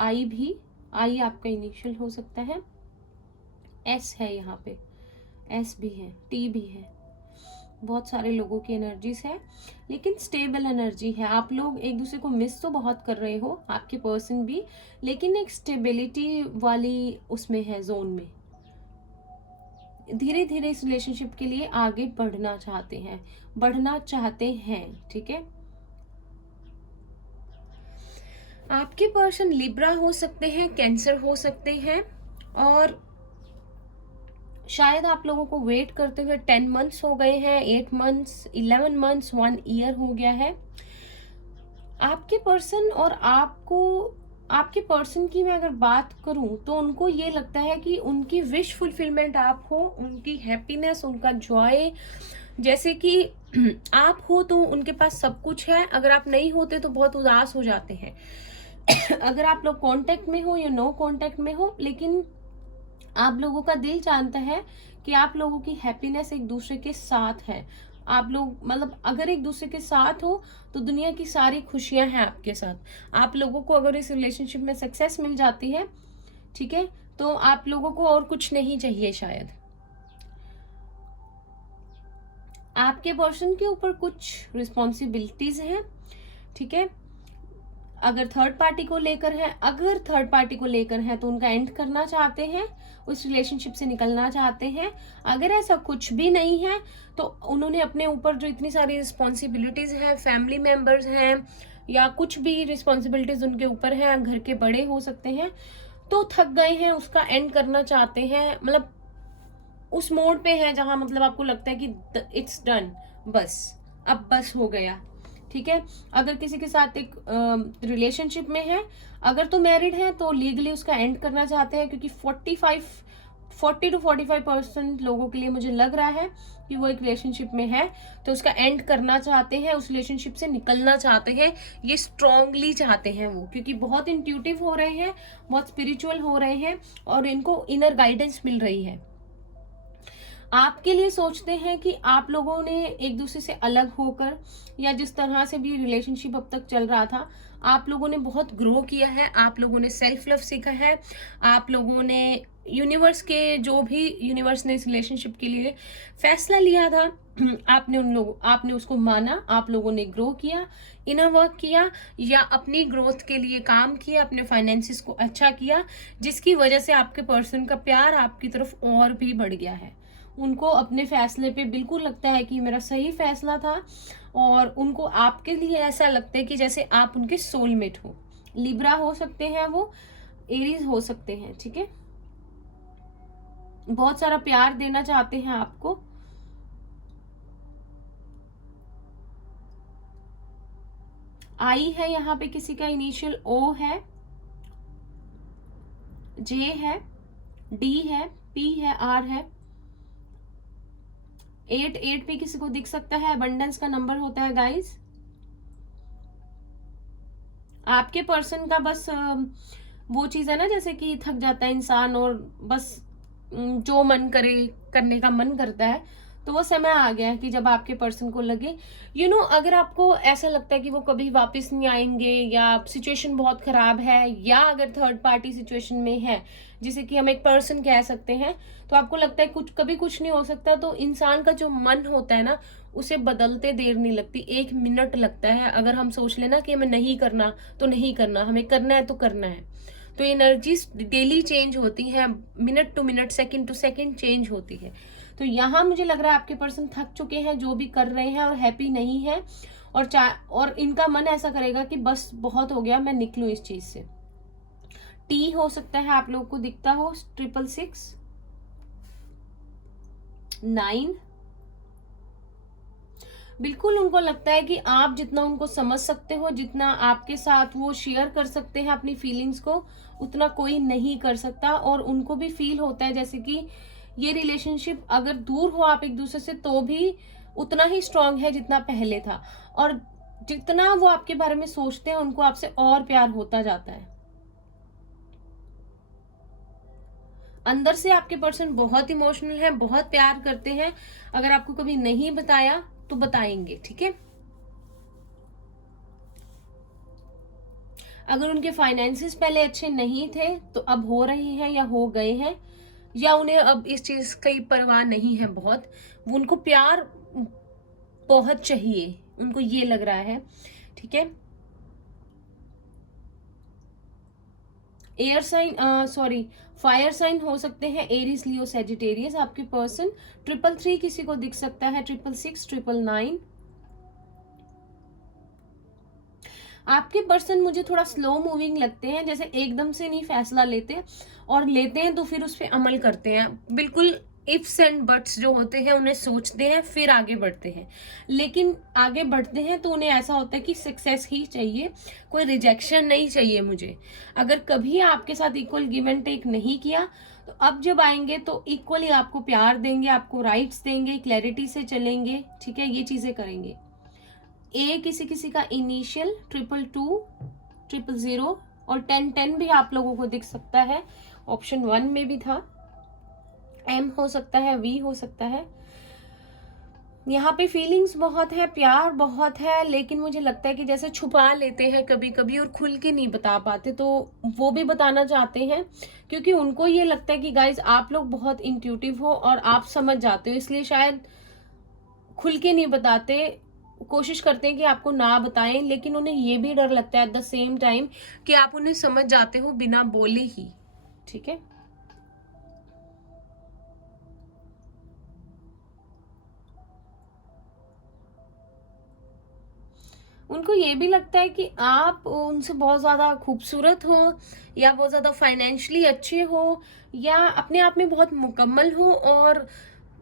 आई भी, आई आपका इनिशियल हो सकता है, एस है यहाँ पे, एस भी है, टी भी है। बहुत सारे लोगों की एनर्जीज है, लेकिन स्टेबल एनर्जी है। आप लोग एक दूसरे को मिस तो बहुत कर रहे हो, आपके पर्सन भी, लेकिन एक स्टेबिलिटी वाली उसमें है, जोन में। धीरे धीरे इस रिलेशनशिप के लिए आगे बढ़ना चाहते हैं, ठीक है। आपके पर्सन लिब्रा हो सकते हैं, कैंसर हो सकते हैं, और शायद आप लोगों को वेट करते हुए 10 मंथ्स हो गए हैं, 8 मंथ्स, 11 मंथ्स, 1 ईयर हो गया है। आपके पर्सन और आपके पर्सन की मैं अगर बात करूं तो उनको ये लगता है कि उनकी विश फुलफिलमेंट आप हो, उनकी हैप्पीनेस, उनका जॉय। जैसे कि आप हो तो उनके पास सब कुछ है, अगर आप नहीं होते तो बहुत उदास हो जाते हैं। अगर आप लोग कांटेक्ट में हो या नो कांटेक्ट में हो, लेकिन आप लोगों का दिल जानता है कि आप लोगों की हैप्पीनेस एक दूसरे के साथ है। आप लोग मतलब अगर एक दूसरे के साथ हो तो दुनिया की सारी खुशियां हैं आपके साथ। आप लोगों को अगर इस रिलेशनशिप में सक्सेस मिल जाती है, ठीक है, तो आप लोगों को और कुछ नहीं चाहिए शायद। आपके पर्सन के ऊपर कुछ रिस्पॉन्सिबिलिटीज हैं, ठीक है। अगर थर्ड पार्टी को लेकर है तो उनका एंड करना चाहते हैं, उस रिलेशनशिप से निकलना चाहते हैं। अगर ऐसा कुछ भी नहीं है तो उन्होंने अपने ऊपर जो इतनी सारी रिस्पॉन्सिबिलिटीज हैं, फैमिली मेंबर्स हैं, या कुछ भी रिस्पॉन्सिबिलिटीज उनके ऊपर हैं, घर के बड़े हो सकते हैं, तो थक गए हैं, उसका एंड करना चाहते हैं। मतलब उस मोड पे है जहां मतलब आपको लगता है कि इट्स डन, बस अब बस हो गया, ठीक है। अगर किसी के साथ एक रिलेशनशिप में है, अगर तो मैरिड है तो लीगली उसका एंड करना चाहते हैं, क्योंकि 40 to 45% लोगों के लिए मुझे लग रहा है कि वो एक रिलेशनशिप में है तो उसका एंड करना चाहते हैं, उस रिलेशनशिप से निकलना चाहते हैं। ये स्ट्रांगली चाहते हैं वो, क्योंकि बहुत इंट्यूटिव हो रहे हैं, बहुत स्पिरिचुअल हो रहे हैं, और इनको इनर गाइडेंस मिल रही है। आपके लिए सोचते हैं कि आप लोगों ने एक दूसरे से अलग होकर, या जिस तरह से भी रिलेशनशिप अब तक चल रहा था, आप लोगों ने बहुत ग्रो किया है, आप लोगों ने सेल्फ लव सीखा है, आप लोगों ने यूनिवर्स ने इस रिलेशनशिप के लिए फैसला लिया था, आपने उसको माना, आप लोगों ने ग्रो किया, इनर वर्क किया, या अपनी ग्रोथ के लिए काम किया, अपने फाइनेंसिस को अच्छा किया, जिसकी वजह से आपके पर्सन का प्यार आपकी तरफ और भी बढ़ गया है। उनको अपने फैसले पे बिल्कुल लगता है कि मेरा सही फैसला था, और उनको आपके लिए ऐसा लगता है कि जैसे आप उनके सोलमेट हो। लिब्रा हो सकते हैं वो, एरीज हो सकते हैं, ठीक है। बहुत सारा प्यार देना चाहते हैं आपको, आई है, यहाँ पे किसी का इनिशियल ओ है, जे है, डी है, पी है, आर है, 8 पे किसी को दिख सकता है, अबंडेंस का नंबर होता है गाइस। आपके पर्सन का बस वो चीज है ना, जैसे कि थक जाता है इंसान और बस जो मन करे करने का मन करता है, तो वो समय आ गया है कि जब आपके पर्सन को लगे अगर आपको ऐसा लगता है कि वो कभी वापस नहीं आएंगे या सिचुएशन बहुत खराब है, या अगर थर्ड पार्टी सिचुएशन में है जिसे कि हम एक पर्सन कह सकते हैं, तो आपको लगता है कभी कुछ नहीं हो सकता, तो इंसान का जो मन होता है ना, उसे बदलते देर नहीं लगती, 1 मिनट लगता है। अगर हम सोच लेना कि हमें नहीं करना तो नहीं करना, हमें करना है तो करना है। तो एनर्जीज डेली चेंज होती है, minute to minute, second to second change होती है। तो यहाँ मुझे लग रहा है आपके पर्सन थक चुके हैं जो भी कर रहे हैं और हैप्पी नहीं है, और इनका मन ऐसा करेगा कि बस बहुत हो गया, मैं निकलूं इस चीज से। टी हो सकता है आप लोगों को दिखता हो, 666, 9। बिल्कुल उनको लगता है कि आप जितना उनको समझ सकते हो, जितना आपके साथ वो शेयर कर सकते हैं अपनी फीलिंग्स को, उतना कोई नहीं कर सकता। और उनको भी फील होता है जैसे कि ये रिलेशनशिप अगर दूर हो आप एक दूसरे से तो भी उतना ही स्ट्रांग है जितना पहले था, और जितना वो आपके बारे में सोचते हैं उनको आपसे और प्यार होता जाता है। अंदर से आपके पर्सन बहुत इमोशनल है, बहुत प्यार करते हैं। अगर आपको कभी नहीं बताया तो बताएंगे, ठीक है। अगर उनके फाइनेंसेस पहले अच्छे नहीं थे तो अब हो रहे हैं या हो गए हैं, या उन्हें अब इस चीज की परवाह नहीं है बहुत, उनको प्यार बहुत चाहिए, उनको ये लग रहा है, ठीक है। एयर साइन फायर साइन हो सकते हैं, एरीज, लियो, सेजिटेरियस आपके पर्सन। 333 किसी को दिख सकता है, 666, 999। आपके पर्सन मुझे थोड़ा स्लो मूविंग लगते हैं, जैसे एकदम से नहीं फैसला लेते, और लेते हैं तो फिर उस पर अमल करते हैं। बिल्कुल इफ्स एंड बट्स जो होते हैं उन्हें सोचते हैं फिर आगे बढ़ते हैं, लेकिन आगे बढ़ते हैं तो उन्हें ऐसा होता है कि सक्सेस ही चाहिए, कोई रिजेक्शन नहीं चाहिए मुझे। अगर कभी आपके साथ इक्वल गिव एंड टेक नहीं किया, तो अब जब आएंगे तो इक्वली आपको प्यार देंगे, आपको राइट्स देंगे, क्लैरिटी से चलेंगे, ठीक है, ये चीजें करेंगे। ए किसी किसी का इनिशियल 222, 000 और 1010 भी आप लोगों को दिख सकता है, ऑप्शन 1 में भी था। एम हो सकता है, वी हो सकता है। यहाँ पे फीलिंग्स बहुत है, प्यार बहुत है, लेकिन मुझे लगता है कि जैसे छुपा लेते हैं कभी कभी और खुल के नहीं बता पाते, तो वो भी बताना चाहते हैं क्योंकि उनको ये लगता है कि गाइज आप लोग बहुत इंट्यूटिव हो और आप समझ जाते हो, इसलिए शायद खुल के नहीं बताते, कोशिश करते हैं कि आपको ना बताएं, लेकिन उन्हें ये भी डर लगता है एट द सेम टाइम कि आप उन्हें समझ जाते हो बिना बोले ही, ठीक है। उनको ये भी लगता है कि आप उनसे बहुत ज्यादा खूबसूरत हो, या बहुत ज्यादा फाइनेंशियली अच्छे हो, या अपने आप में बहुत मुकम्मल हो, और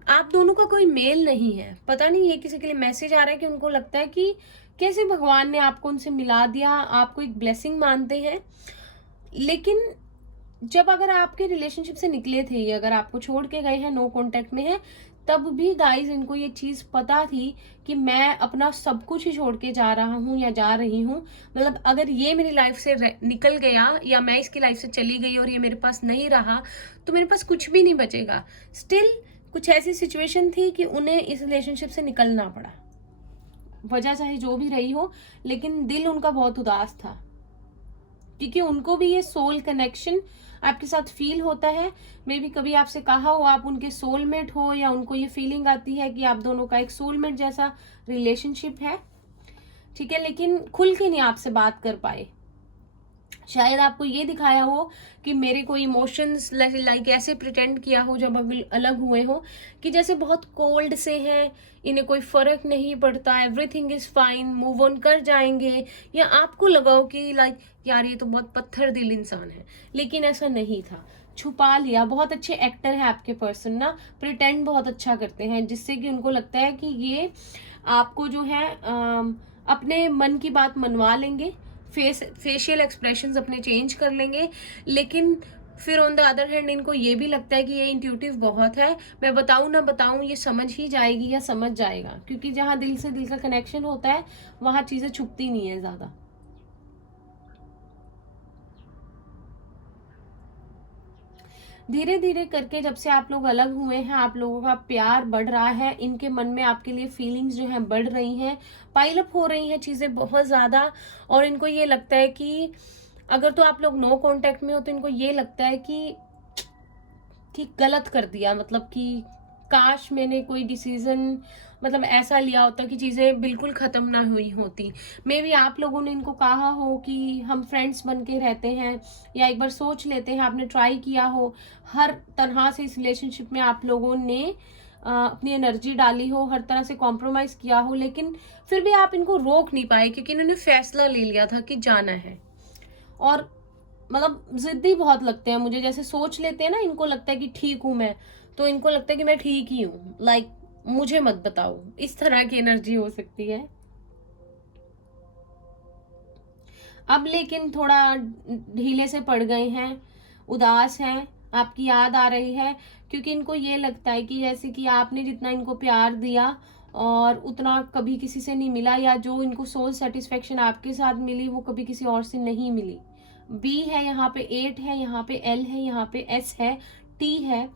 आप दोनों का कोई मेल नहीं है। पता नहीं ये किसी के लिए मैसेज आ रहा है कि उनको लगता है कि कैसे भगवान ने आपको उनसे मिला दिया, आपको एक ब्लेसिंग मानते हैं। लेकिन जब अगर आपके रिलेशनशिप से निकले थे, अगर आपको छोड़ के गए हैं, नो कांटेक्ट में है, तब भी गाइज इनको ये चीज पता थी कि मैं अपना सब कुछ ही छोड़ के जा रहा हूँ या जा रही हूँ। मतलब अगर ये मेरी लाइफ से निकल गया या मैं इसकी लाइफ से चली गई और ये मेरे पास नहीं रहा, तो मेरे पास कुछ भी नहीं बचेगा। स्टिल कुछ ऐसी सिचुएशन थी कि उन्हें इस रिलेशनशिप से निकलना पड़ा, वजह चाहे जो भी रही हो, लेकिन दिल उनका बहुत उदास था क्योंकि उनको भी ये सोल कनेक्शन आपके साथ फील होता है। मे भी कभी आपसे कहा हो आप उनके सोलमेट हो, या उनको ये फीलिंग आती है कि आप दोनों का एक सोलमेट जैसा रिलेशनशिप है, ठीक है, लेकिन खुल के नहीं आपसे बात कर पाए। शायद आपको ये दिखाया हो कि मेरे कोई इमोशंस लाइक ऐसे प्रिटेंड किया हो जब अलग हुए हो कि जैसे बहुत कोल्ड से हैं, इन्हें कोई फर्क नहीं पड़ता, everything is fine, move on कर जाएंगे, या आपको लगाओ कि लाइक यार ये तो बहुत पत्थर दिल इंसान है, लेकिन ऐसा नहीं था, छुपा लिया। बहुत अच्छे एक्टर है आपके पर्सन ना, प्रिटेंड बहुत अच्छा करते हैं, जिससे कि उनको लगता है कि ये आपको जो है अपने मन की बात मनवा लेंगे, फेशियल एक्सप्रेशंस अपने चेंज कर लेंगे, लेकिन फिर ऑन द अदर हैंड इनको ये भी लगता है कि ये इंट्यूटिव बहुत है, मैं बताऊं ना बताऊं ये समझ ही जाएगी या समझ जाएगा, क्योंकि जहां दिल से दिल का कनेक्शन होता है वहां चीजें छुपती नहीं है ज्यादा। धीरे धीरे करके जब से आप लोग अलग हुए हैं, आप लोगों का प्यार बढ़ रहा है, इनके मन में आपके लिए फीलिंग्स जो हैं बढ़ रही हैं, पाइलअप हो रही हैं चीजें बहुत ज्यादा। और इनको ये लगता है कि अगर तो आप लोग नो कांटेक्ट में हो तो इनको ये लगता है कि गलत कर दिया, मतलब कि काश मैंने कोई डिसीजन मतलब ऐसा लिया होता कि चीजें बिल्कुल खत्म ना हुई होती। मे बी आप लोगों ने इनको कहा हो कि हम फ्रेंड्स बन के रहते हैं, या एक बार सोच लेते हैं, आपने ट्राई किया हो, हर तरह से इस रिलेशनशिप में आप लोगों ने अपनी एनर्जी डाली हो, हर तरह से कॉम्प्रोमाइज किया हो, लेकिन फिर भी आप इनको रोक नहीं पाए क्योंकि इन्होंने फैसला ले लिया था कि जाना है। और मतलब जिद्दी बहुत लगते हैं मुझे, जैसे सोच लेते हैं ना, इनको लगता है कि ठीक हूं मैं, तो इनको लगता है कि मैं ठीक ही हूँ, लाइक मुझे मत बताओ, इस तरह की एनर्जी हो सकती है। अब लेकिन थोड़ा ढीले से पड़ गए हैं, उदास हैं, आपकी याद आ रही है, क्योंकि इनको ये लगता है कि जैसे कि आपने जितना इनको प्यार दिया और उतना कभी किसी से नहीं मिला, या जो इनको सोल सेटिस्फेक्शन आपके साथ मिली वो कभी किसी और से नहीं मिली। बी है यहाँ पे, 8 है यहाँ पे, एल है यहाँ पे, एस है, टी है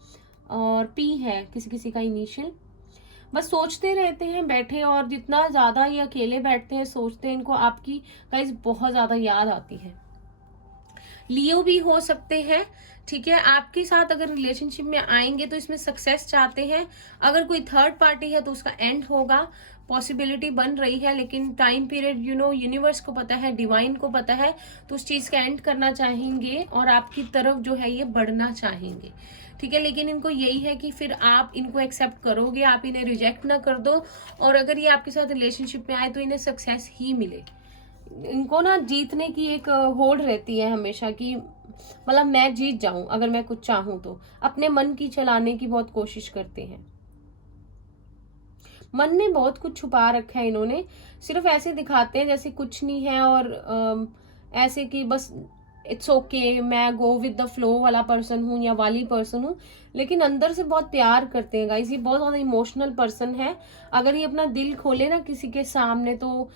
और पी है किसी किसी का इनिशियल। बस सोचते रहते हैं बैठे, और जितना ज्यादा ये अकेले बैठते हैं सोचते हैं, इनको आपकी गाइस बहुत ज्यादा याद आती है। लियो भी हो सकते हैं, ठीक है, आपके साथ अगर रिलेशनशिप में आएंगे तो इसमें सक्सेस चाहते हैं। अगर कोई थर्ड पार्टी है तो उसका एंड होगा, पॉसिबिलिटी बन रही है, लेकिन टाइम पीरियड यूनिवर्स को पता है, डिवाइन को पता है, तो उस चीज का एंड करना चाहेंगे और आपकी तरफ जो है ये बढ़ना चाहेंगे, ठीक है। लेकिन इनको यही है कि फिर आप इनको एक्सेप्ट करोगे, आप इन्हें रिजेक्ट ना कर दो, और अगर ये आपके साथ रिलेशनशिप में आए तो इन्हें सक्सेस ही मिले। इनको ना जीतने की एक होड़ रहती है हमेशा, कि मतलब मैं जीत जाऊं अगर मैं कुछ चाहूं तो, अपने मन की चलाने की बहुत कोशिश करते हैं। मन में बहुत कुछ छुपा रखा है इन्होंने, सिर्फ ऐसे दिखाते हैं जैसे कुछ नहीं है, और ऐसे कि बस इट्स ओके, मैं गो विद द फ्लो वाला पर्सन हूँ या वाली पर्सन हूँ, लेकिन अंदर से बहुत प्यार करते हैं गाइस। ये बहुत ज्यादा इमोशनल पर्सन है, अगर ये अपना दिल खोले ना किसी के सामने तो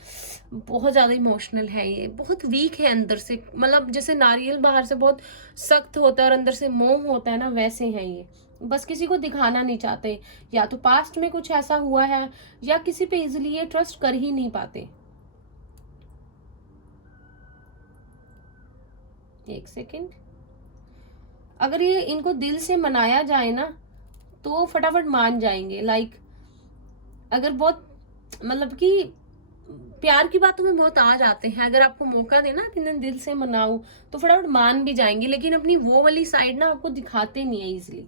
बहुत ज्यादा इमोशनल है। ये बहुत वीक है अंदर से, मतलब जैसे नारियल बाहर से बहुत सख्त होता है और अंदर से मोम होता है ना, वैसे है ये, बस किसी को दिखाना नहीं चाहते। या तो पास्ट में कुछ ऐसा हुआ है, या किसी पे इजिली ये ट्रस्ट कर ही नहीं पाते। एक सेकेंड, अगर ये इनको दिल से मनाया जाए ना तो फटाफट मान जाएंगे। लाइक अगर बहुत मतलब कि प्यार की बातों में बहुत आ जाते हैं, अगर आपको मौका देना कि इन्हें दिल से मनाओ तो फटाफट मान भी जाएंगे, लेकिन अपनी वो वाली साइड ना आपको दिखाते नहीं है इजिली।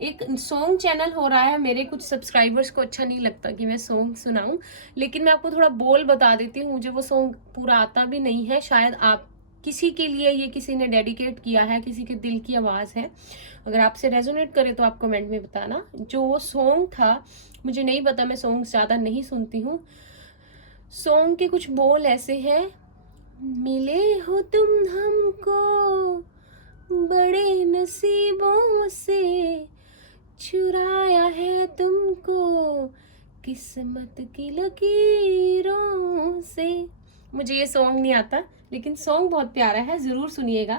एक सॉन्ग चैनल हो रहा है, मेरे कुछ सब्सक्राइबर्स को अच्छा नहीं लगता कि मैं सॉन्ग सुनाऊं, लेकिन मैं आपको थोड़ा बोल बता देती हूँ। मुझे वो सॉन्ग पूरा आता भी नहीं है, शायद आप किसी के लिए ये किसी ने डेडिकेट किया है, किसी के दिल की आवाज है। अगर आपसे रेजोनेट करे तो आप कमेंट में बताना। जो वो सॉन्ग था मुझे नहीं पता, मैं सॉन्ग ज्यादा नहीं सुनती हूँ। सॉन्ग के कुछ बोल ऐसे हैं, मिले हो तुम हमको बड़े नसीबों से, चुराया है तुमको किस्मत की लकीरों से। मुझे ये सॉन्ग नहीं आता, लेकिन सॉन्ग बहुत प्यारा है, जरूर सुनिएगा,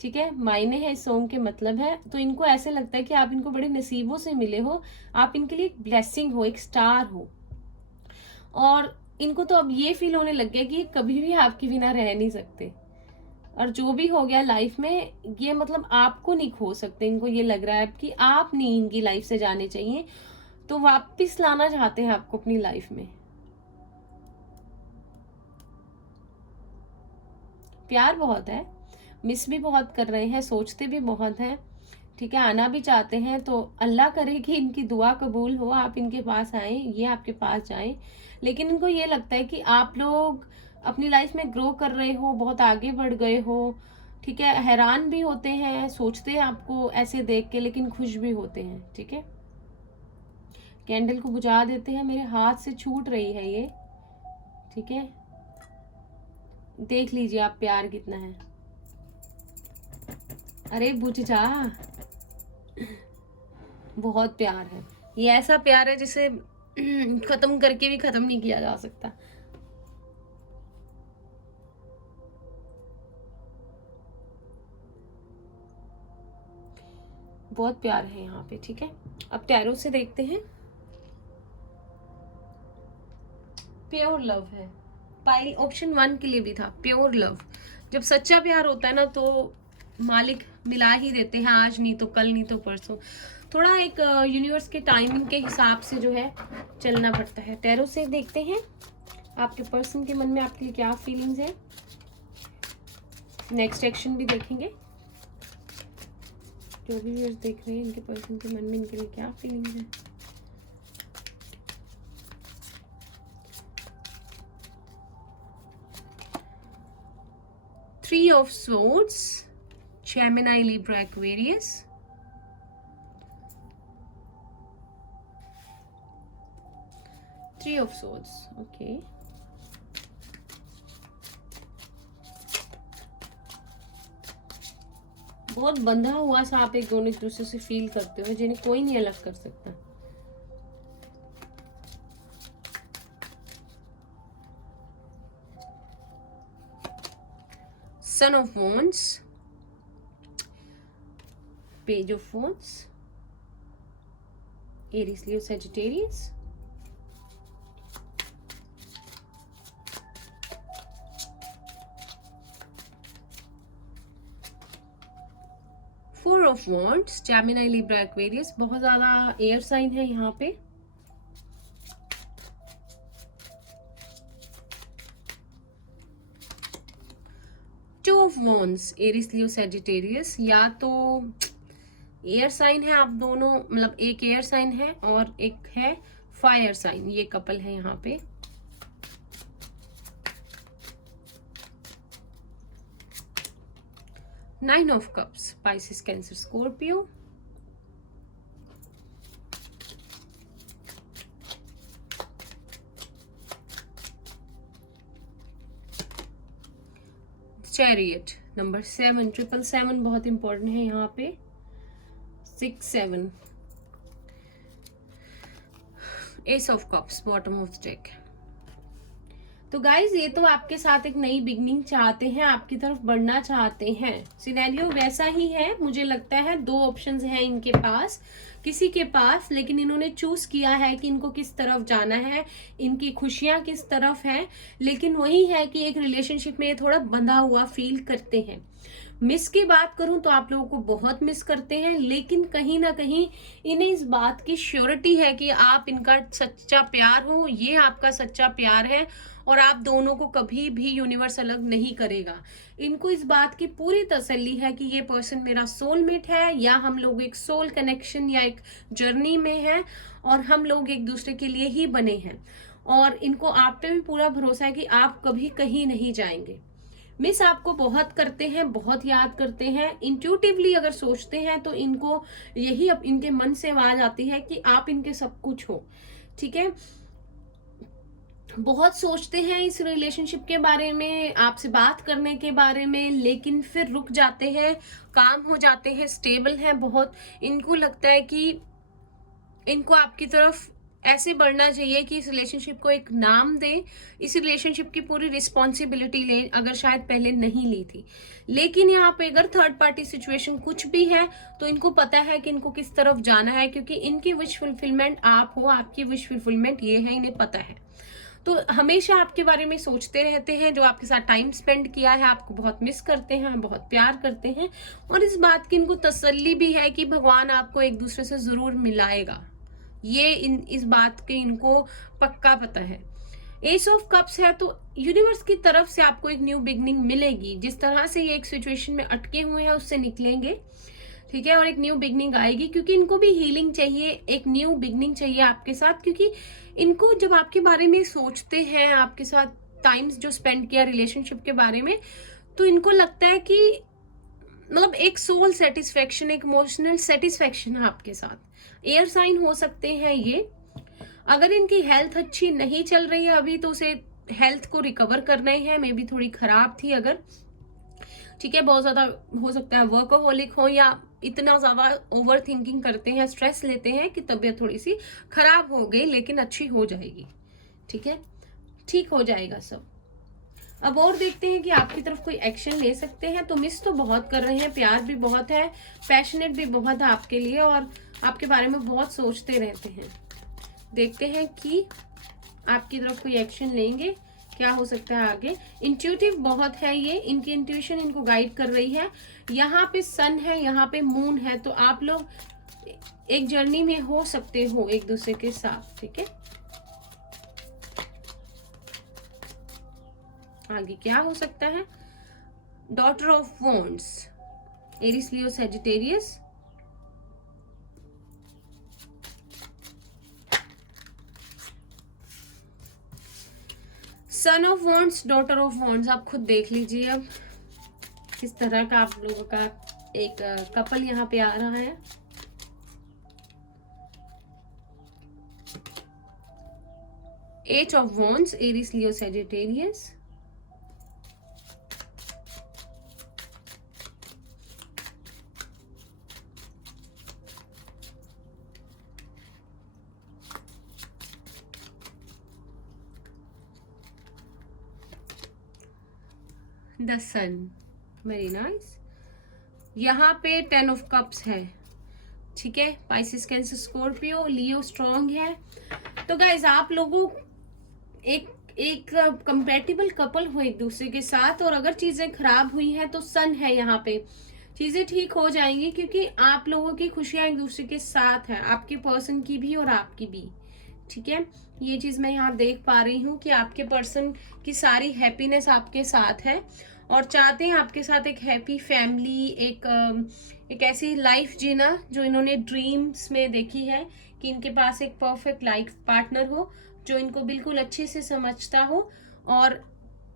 ठीक है। मायने है इस सॉन्ग के, मतलब है। तो इनको ऐसे लगता है कि आप इनको बड़े नसीबों से मिले हो, आप इनके लिए एक ब्लेसिंग हो, एक स्टार हो, और इनको तो अब ये फील होने लग गया कि ये कभी भी आपके बिना रह नहीं सकते, और जो भी हो गया लाइफ में ये मतलब आपको नहीं खो सकते। इनको ये लग रहा है कि आप नहीं इनकी लाइफ से जाने चाहिए, तो वापस लाना चाहते हैं आपको अपनी लाइफ में। प्यार बहुत है, मिस भी बहुत कर रहे हैं, सोचते भी बहुत हैं, ठीक है, आना भी चाहते हैं। तो अल्लाह करे कि इनकी दुआ कबूल हो, आप इनके पास आए, ये आपके पास जाए। लेकिन इनको ये लगता है कि आप लोग अपनी लाइफ में ग्रो कर रहे हो, बहुत आगे बढ़ गए हो, ठीक है, हैरान भी होते हैं, सोचते हैं आपको ऐसे देख के, लेकिन खुश भी होते हैं। ठीक है, कैंडल को बुझा देते हैं, मेरे हाथ से छूट रही है ये। ठीक है, देख लीजिए आप प्यार कितना है। अरे बुझ जा, बहुत प्यार है ये, ऐसा प्यार है जिसे खत्म करके भी खत्म नहीं किया जा सकता। बहुत प्यार है यहाँ पे। ठीक है, अब टैरो से देखते हैं। प्योर लव है, पाइल ऑप्शन 1 के लिए भी था प्योर लव। जब सच्चा प्यार होता है ना तो मालिक मिला ही देते हैं, आज नहीं तो कल, नहीं तो परसों। थोड़ा एक यूनिवर्स के टाइमिंग के हिसाब से जो है चलना पड़ता है। टैरो से देखते हैं आपके पर्सन के मन में आपके लिए क्या फीलिंग्स है। नेक्स्ट एक्शन भी देखेंगे, जो भी व्यूअर्स देख रहे हैं इनके पर्सन के मन में इनके लिए क्या फीलिंग्स है। Three of Swords, Gemini, Libra, Aquarius. Three of Swords, okay. बहुत बंधा हुआ सा आप एक दोनों एक दूसरे से फील करते हो, जिन्हें कोई नहीं अलग कर सकता। Son of Wands, Page of Wands, Aries, Leo, Sagittarius, Four of Wands, Gemini, Libra, Aquarius। बहुत ज्यादा एयर साइन है यहाँ पे। Two of wands, Aries, Leo, Sagittarius. या तो एयर साइन है आप दोनों, मतलब एक एयर साइन है और एक है फायर साइन, ये कपल है यहाँ पे। Nine of cups, Pisces, cancer, Scorpio. Chariot number 7, 777 बहुत इंपॉर्टेंट है यहाँ पे। 6, 7, S of cups, bottom of the deck. तो गाइज ये तो आपके साथ एक नई बिगनिंग चाहते हैं, आपकी तरफ बढ़ना चाहते हैं। सिनेरियो वैसा ही है, मुझे लगता है 2 ऑप्शंस हैं इनके पास, किसी के पास, लेकिन इन्होंने चूज किया है कि इनको किस तरफ जाना है, इनकी खुशियां किस तरफ है। लेकिन वही है कि एक रिलेशनशिप में थोड़ा बंधा हुआ फील करते हैं। मिस की बात करूं तो आप लोगों को बहुत मिस करते हैं, लेकिन कहीं ना कहीं इन्हें इस बात की श्योरिटी है कि आप इनका सच्चा प्यार हो, ये आपका सच्चा प्यार है और आप दोनों को कभी भी यूनिवर्स अलग नहीं करेगा। इनको इस बात की पूरी तसल्ली है कि ये पर्सन मेरा सोलमेट है, या हम लोग एक सोल कनेक्शन या एक जर्नी में हैं और हम लोग एक दूसरे के लिए ही बने हैं। और इनको आप पे भी पूरा भरोसा है कि आप कभी कहीं नहीं जाएंगे। मिस आपको बहुत करते हैं, बहुत याद करते हैं। इंट्यूटिवली अगर सोचते हैं तो इनको यही अब इनके मन से आवाज आती है कि आप इनके सब कुछ हो। ठीक है, बहुत सोचते हैं इस रिलेशनशिप के बारे में, आपसे बात करने के बारे में, लेकिन फिर रुक जाते हैं, काम हो जाते हैं, स्टेबल हैं बहुत। इनको लगता है कि इनको आपकी तरफ ऐसे बढ़ना चाहिए कि इस रिलेशनशिप को एक नाम दें, इस रिलेशनशिप की पूरी रिस्पॉन्सिबिलिटी लें, अगर शायद पहले नहीं ली थी। लेकिन यहाँ पे अगर थर्ड पार्टी सिचुएशन कुछ भी है तो इनको पता है कि इनको किस तरफ जाना है, क्योंकि इनकी विश फुलफिलमेंट आप हो, आपकी विश फुलफिलमेंट ये है, इन्हें पता है। तो हमेशा आपके बारे में सोचते रहते हैं, जो आपके साथ टाइम स्पेंड किया है, आपको बहुत मिस करते हैं, बहुत प्यार करते हैं। और इस बात की इनको तसल्ली भी है कि भगवान आपको एक दूसरे से जरूर मिलाएगा, ये इस बात के इनको पक्का पता है। एस ऑफ कप्स है तो यूनिवर्स की तरफ से आपको एक न्यू बिगनिंग मिलेगी। जिस तरह से ये एक सिचुएशन में अटके हुए हैं उससे निकलेंगे, ठीक है, और एक न्यू बिगनिंग आएगी, क्योंकि इनको भी हीलिंग चाहिए, एक न्यू बिगनिंग चाहिए आपके साथ। क्योंकि इनको जब आपके बारे में सोचते हैं, आपके साथ टाइम्स जो स्पेंड किया रिलेशनशिप के बारे में, तो इनको लगता है कि मतलब एक सोल सेटिस्फेक्शन, एक इमोशनल सेटिस्फेक्शन है आपके साथ। एयर साइन हो सकते हैं ये। अगर इनकी हेल्थ अच्छी नहीं चल रही है अभी, तो उसे हेल्थ को रिकवर करना ही है। मे बी थोड़ी खराब थी अगर, ठीक है, बहुत ज्यादा हो सकता है वर्कोहोलिक हो, या इतना ज्यादा ओवर थिंकिंग करते हैं, स्ट्रेस लेते हैं कि तबीयत थोड़ी सी खराब हो गई, लेकिन अच्छी हो जाएगी। ठीक है, ठीक हो जाएगा सब। अब और देखते हैं कि आपकी तरफ कोई एक्शन ले सकते हैं। तो मिस तो बहुत कर रहे हैं, प्यार भी बहुत है, पैशनेट भी बहुत है आपके लिए, और आपके बारे में बहुत सोचते रहते हैं। देखते हैं कि आपकी तरफ कोई एक्शन लेंगे, क्या हो सकता है आगे। इंट्यूटिव बहुत है ये, इनकी इंट्यूशन इनको गाइड कर रही है। यहाँ पे सन है, यहाँ पे मून है, तो आप लोग एक जर्नी में हो सकते हो एक दूसरे के साथ। ठीक है, आगे क्या हो सकता है। Daughter of wands, Aries, Leo, Sagittarius. Son of wands, daughter of wands, आप खुद देख लीजिए अब किस तरह का आप लोगों का एक कपल यहाँ पे आ रहा है। Eight of wands, Aries, Leo, Sagittarius. The sun, very nice. यहाँ पे 10 ऑफ कप्स है। ठीक है, Pisces, Cancer, Scorpio, Leo strong है। तो गाइज आप लोगों एक कंपैटिबल कपल हो एक दूसरे के साथ, और अगर चीजें खराब हुई हैं तो सन है यहाँ पे, चीजें ठीक हो जाएंगी, क्योंकि आप लोगों की खुशियां एक दूसरे के साथ है, आपके पर्सन की भी और आपकी भी। ठीक है, ये चीज मैं यहाँ देख पा रही हूँ कि आपके पर्सन की सारी हैप्पीनेस आपके साथ है, और चाहते हैं आपके साथ एक हैप्पी फैमिली, एक ऐसी लाइफ जीना जो इन्होंने ड्रीम्स में देखी है, कि इनके पास एक परफेक्ट लाइफ पार्टनर हो जो इनको बिल्कुल अच्छे से समझता हो। और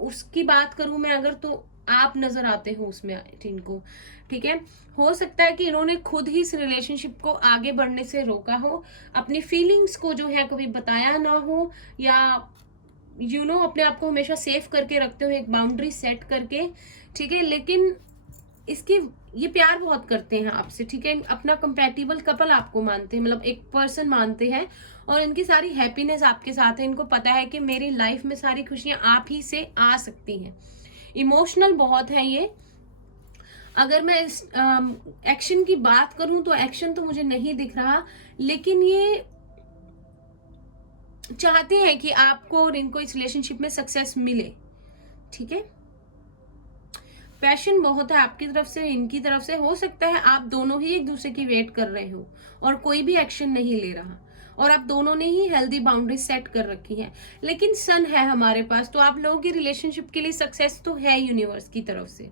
उसकी बात करूं मैं अगर, तो आप नजर आते हो उसमें इनको। ठीक है, हो सकता है कि इन्होंने खुद ही इस रिलेशनशिप को आगे बढ़ने से रोका हो, अपनी फीलिंग्स को जो है कभी बताया ना हो, या अपने आप को हमेशा सेफ करके रखते हो, एक बाउंड्री सेट करके। ठीक है, लेकिन ये प्यार बहुत करते हैं आपसे। ठीक है, अपना कंपैटिबल कपल आपको मानते हैं, मतलब एक पर्सन मानते हैं, और इनकी सारी हैप्पीनेस आपके साथ है। इनको पता है कि मेरी लाइफ में सारी खुशियां आप ही से आ सकती हैं। इमोशनल बहुत है ये। अगर मैं इस एक्शन की बात करूं तो एक्शन तो मुझे नहीं दिख रहा, लेकिन ये चाहते हैं कि आपको और इनको इस रिलेशनशिप में सक्सेस मिले। ठीक है, पैशन बहुत है आपकी तरफ से, इनकी तरफ से। हो सकता है आप दोनों ही एक दूसरे की वेट कर रहे हो और कोई भी एक्शन नहीं ले रहा, और आप दोनों ने ही हेल्दी बाउंड्री सेट कर रखी है। लेकिन सन है हमारे पास, तो आप लोगों की रिलेशनशिप के लिए सक्सेस तो है यूनिवर्स की तरफ से।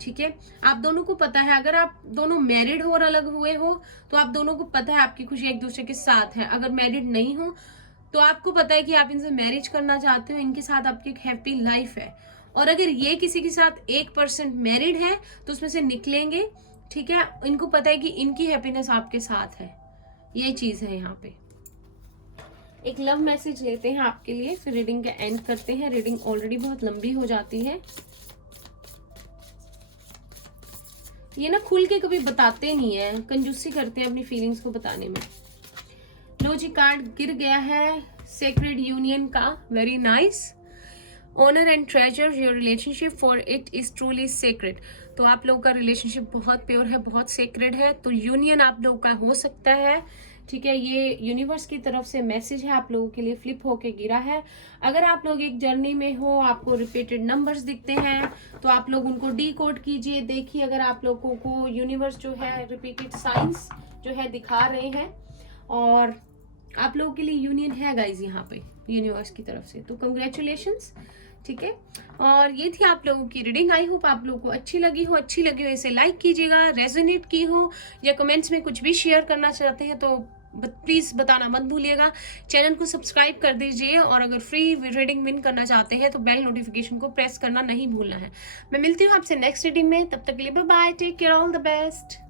ठीक है, आप दोनों को पता है, अगर आप दोनों मैरिड हो और अलग हुए हो तो आप दोनों को पता है आपकी खुशी एक दूसरे के साथ है। अगर मैरिड नहीं हो तो आपको पता है कि आप इनसे मैरिज करना चाहते हो, इनके साथ आपकी एक हैप्पी लाइफ है। और अगर ये किसी के साथ 1% मैरिड है तो उसमें से निकलेंगे। ठीक है, इनको पता है कि इनकी हैप्पीनेस आपके साथ है, ये चीज है यहाँ पे। एक लव मैसेज लेते हैं आपके लिए, फिर रीडिंग का एंड करते हैं। रीडिंग ऑलरेडी बहुत लंबी हो जाती है। ये ना खुल के कभी बताते नहीं है, कंजूसी करते हैं अपनी फीलिंग्स को बताने में। लो जी, कार्ड गिर गया है सेक्रेड यूनियन का, very nice. Honour and treasure your relationship for it is truly sacred. तो आप लोगों का रिलेशनशिप बहुत प्योर है, बहुत सेक्रेड है, तो यूनियन आप लोगों का हो सकता है। ठीक है, ये यूनिवर्स की तरफ से मैसेज है आप लोगों के लिए, फ्लिप होके गिरा है। अगर आप लोग एक जर्नी में हो, आपको रिपीटेड नंबर्स दिखते हैं, तो आप लोग उनको डी कोड कीजिए। देखिए अगर आप लोगों को यूनिवर्स जो है रिपीटेड साइंस जो है दिखा रहे हैं, और आप लोगों के लिए यूनियन है गाइज यहाँ पे यूनिवर्स की तरफ से, तो कंग्रेचुलेशंस। ठीक है, और ये थी आप लोगों की रीडिंग। आई होप आप लोगों को अच्छी लगी हो इसे लाइक कीजिएगा, रेजोनेट की हो, या कमेंट्स में कुछ भी शेयर करना चाहते हैं तो प्लीज़ बताना मत भूलिएगा। चैनल को सब्सक्राइब कर दीजिए और अगर फ्री रीडिंग विन करना चाहते हैं तो बेल नोटिफिकेशन को प्रेस करना नहीं भूलना है। मैं मिलती हूँ आपसे नेक्स्ट रीडिंग में, तब तक के लिए bye bye, take care, all the best.